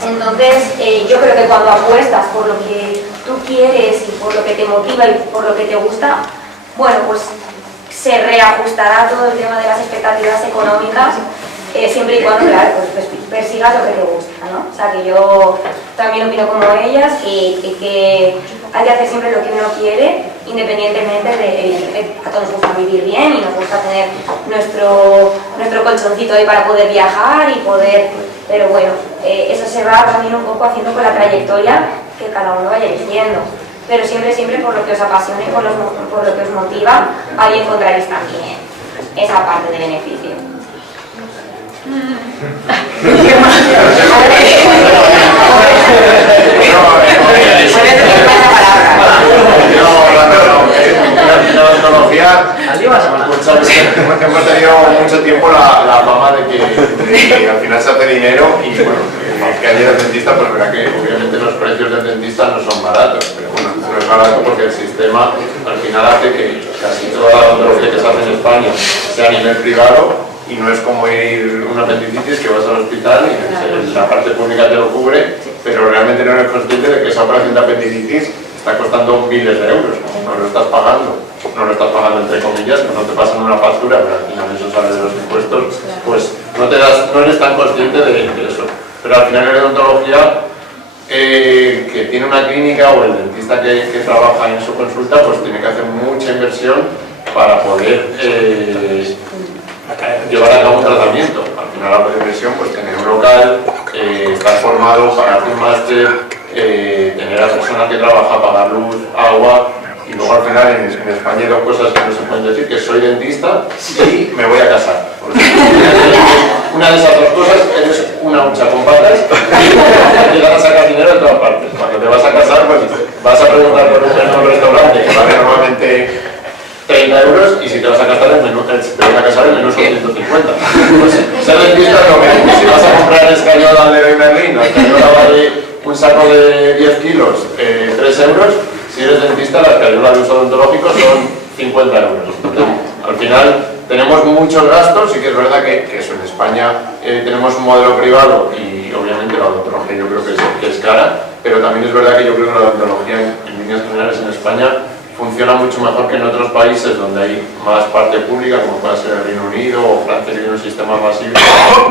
Entonces, yo creo que cuando apuestas por lo que tú quieres y por lo que te motiva y por lo que te gusta, bueno, pues se reajustará todo el tema de las expectativas económicas, siempre y cuando, claro, pues persigas lo que te gusta, ¿no? O sea, que yo también opino como ellas y que hay que hacer siempre lo que uno quiere, independientemente de a todos nos gusta vivir bien y nos gusta tener nuestro colchoncito ahí para poder viajar y poder... Pero bueno, eso se va también un poco haciendo con la trayectoria que cada uno vaya eligiendo. Pero siempre por lo que os apasione, por lo que os motiva, ahí encontraréis también esa parte de beneficio. allí el dentista, pues verá que obviamente los precios del dentista no son baratos, pero bueno, no es barato porque el sistema al final hace que casi toda la odontología que se hace en España sea a nivel privado, y no es como ir una apendicitis que vas al hospital y la parte pública te lo cubre, pero realmente no eres consciente de que esa operación de apendicitis está costando miles de euros, no lo estás pagando entre comillas, no te pasan una factura, pero al final eso sale de los impuestos, pues no eres tan consciente de eso. Pero al final en odontología, que tiene una clínica o el dentista que trabaja en su consulta, pues tiene que hacer mucha inversión para poder llevar a cabo un tratamiento. Al final la inversión, pues tener un local, estar formado, pagar un máster, tener a personal que trabaja, pagar luz, agua, y luego al final en España hay dos cosas que no se pueden decir, que soy dentista y me voy a casar. Una de esas dos cosas, eres una hucha con patas y llegar a sacar dinero de todas partes. Cuando te vas a casar, pues vas a preguntar por un restaurante que vale normalmente 30 euros, y si te vas a gastar el menú, te vas a casar el menú son 150. Pues ser dentista es lo mismo. Si vas a comprar escayola al Leroy Merlin, la escayola vale un saco de 10 kilos, 3 euros. Si eres dentista, la escayola de uso odontológico son 50 euros. Entonces, al final tenemos muchos gastos, sí que es verdad que eso en España tenemos un modelo privado y obviamente la odontología yo creo que es cara, pero también es verdad que yo creo que la odontología en líneas generales en España funciona mucho mejor que en otros países donde hay más parte pública, como puede ser el Reino Unido o Francia, que tiene un sistema más híbrido.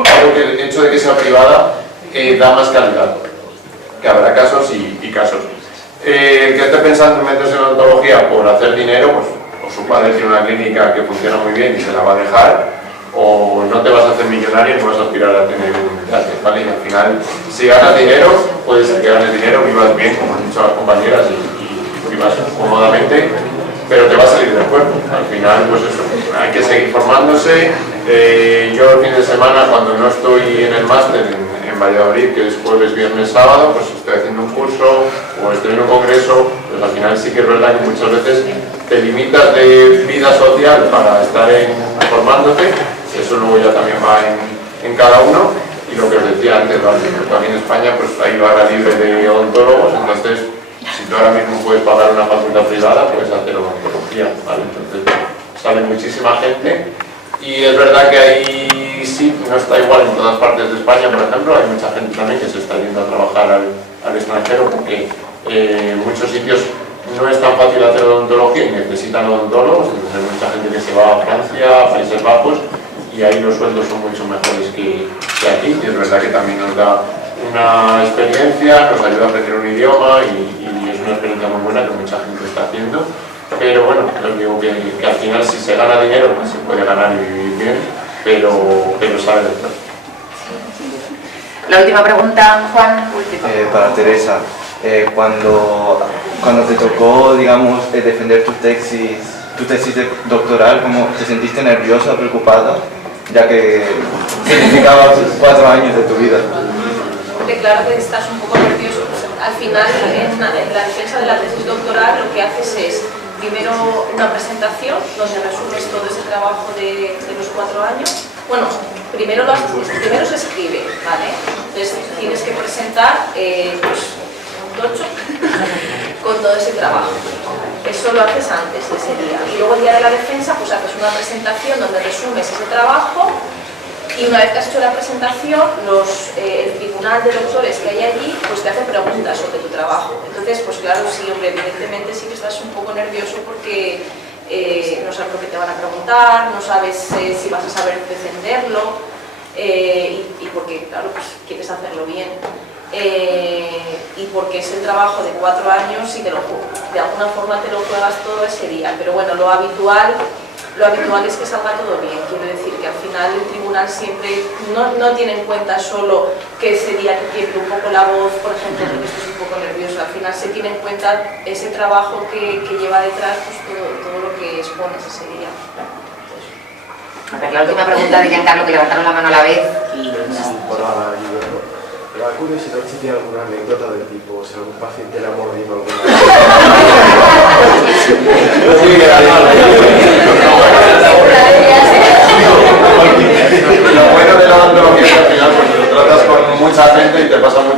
Creo que el hecho de que sea privada da más calidad, que habrá casos y casos. El que esté pensando en meterse en odontología por hacer dinero, pues o su padre tiene una clínica que funciona muy bien y se la va a dejar, o no te vas a hacer millonario y no vas a aspirar a tener un yate, ¿vale? Y al final, si ganas dinero, puede ser que ganes dinero, vivas bien, como han dicho las compañeras, y vivas cómodamente, pero te va a salir del cuerpo. Al final, pues eso, hay que seguir formándose. Yo el fin de semana, cuando no estoy en el máster en Valladolid, que es jueves, viernes, sábado, pues estoy haciendo un curso o estoy en un congreso, pues al final sí que es verdad que muchas veces te limitas de vida social para estar formándote, eso luego ya también va en cada uno, y lo que os decía antes, ¿vale? También en España pues hay barra libre de odontólogos, entonces si tú ahora mismo puedes pagar una facultad privada, puedes hacer odontología, ¿vale? Entonces sale muchísima gente. Y es verdad que ahí sí, no está igual en todas partes de España, por ejemplo, hay mucha gente también que se está yendo a trabajar al extranjero porque en muchos sitios no es tan fácil hacer odontología y necesitan odontólogos, entonces hay mucha gente que se va a Francia, a Países Bajos, y ahí los sueldos son mucho mejores que aquí, y es verdad que también nos da una experiencia, nos ayuda a aprender un idioma y es una experiencia muy buena que mucha gente está haciendo. Pero bueno, os digo que al final si se gana dinero, pues se puede ganar y vivir bien, pero sabe de todo. La última pregunta, Juan. Para Teresa, cuando te tocó, digamos, defender tu tesis doctoral, ¿cómo te sentiste nerviosa, preocupada, ya que significaba 4 años de tu vida? Claro que estás un poco nervioso. Al final, en la defensa de la tesis doctoral, lo que haces es primero una presentación donde resumes todo ese trabajo de los 4 años. Bueno, primero se escribe, ¿vale? Entonces tienes que presentar pues, un tocho con todo ese trabajo. Eso lo haces antes de ese día. Y luego el día de la defensa pues haces una presentación donde resumes ese trabajo. Y una vez que has hecho la presentación, el tribunal de doctores que hay allí pues te hace preguntas sobre tu trabajo. Entonces, pues claro, sí, hombre, evidentemente sí que estás un poco nervioso porque no sabes lo que te van a preguntar, no sabes si vas a saber defenderlo y porque, claro, pues quieres hacerlo bien. Y porque es el trabajo de 4 años y de alguna forma te lo juegas todo ese día. Pero bueno, lo habitual es que salga todo bien. Quiero decir que al final el tribunal siempre no tiene en cuenta solo que ese día te tiemble un poco la voz, por ejemplo, porque estás un poco nervioso. Al final se tiene en cuenta ese trabajo que lleva detrás, pues todo lo que expones ese día. A ver, la última pregunta de Giancarlo, que levantaron la mano a la vez. La curiosidad si tiene alguna anécdota del tipo, si algún paciente le ha mordido alguna vez. Lo bueno de la odontología es que al final pues lo tratas con mucha gente y te pasa mucho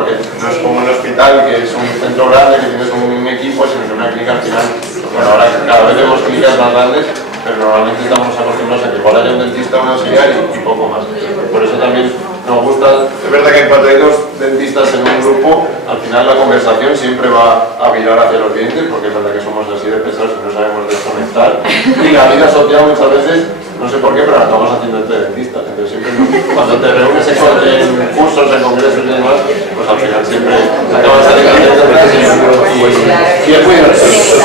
porque no es como un hospital que es un centro grande, que tienes un equipo, sino que una clínica al final, bueno, ahora cada vez vemos clínicas más grandes, pero normalmente estamos acostumbrados a que igual haya un dentista, un auxiliar y poco más. Por eso también nos gusta, es verdad que cuando hay dos dentistas en un grupo, al final la conversación siempre va a virar hacia los dientes, porque es verdad que somos así de pesados y no sabemos desconectar, y la vida social muchas veces, no sé por qué, pero la acabamos haciendo entre dentistas. Entonces siempre cuando te reúnes en cursos, en congresos y demás, pues al final siempre acabas saliendo de y es muy interesante.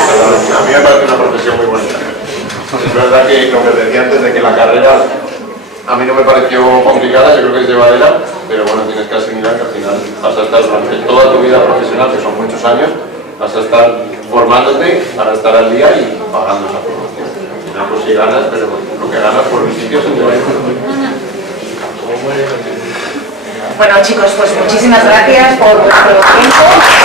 A mí me parece una profesión muy bonita. Es verdad que lo que os decía antes de que la carrera a mí no me pareció complicada, yo creo que es llevadera, pero bueno, tienes que asimilar que al final vas a estar durante toda tu vida profesional, que son muchos años, vas a estar formándote para estar al día y pagando esa formación. Pues sí ganas, pero lo que ganas por los sitios es Bueno chicos, pues muchísimas gracias por vuestro tiempo.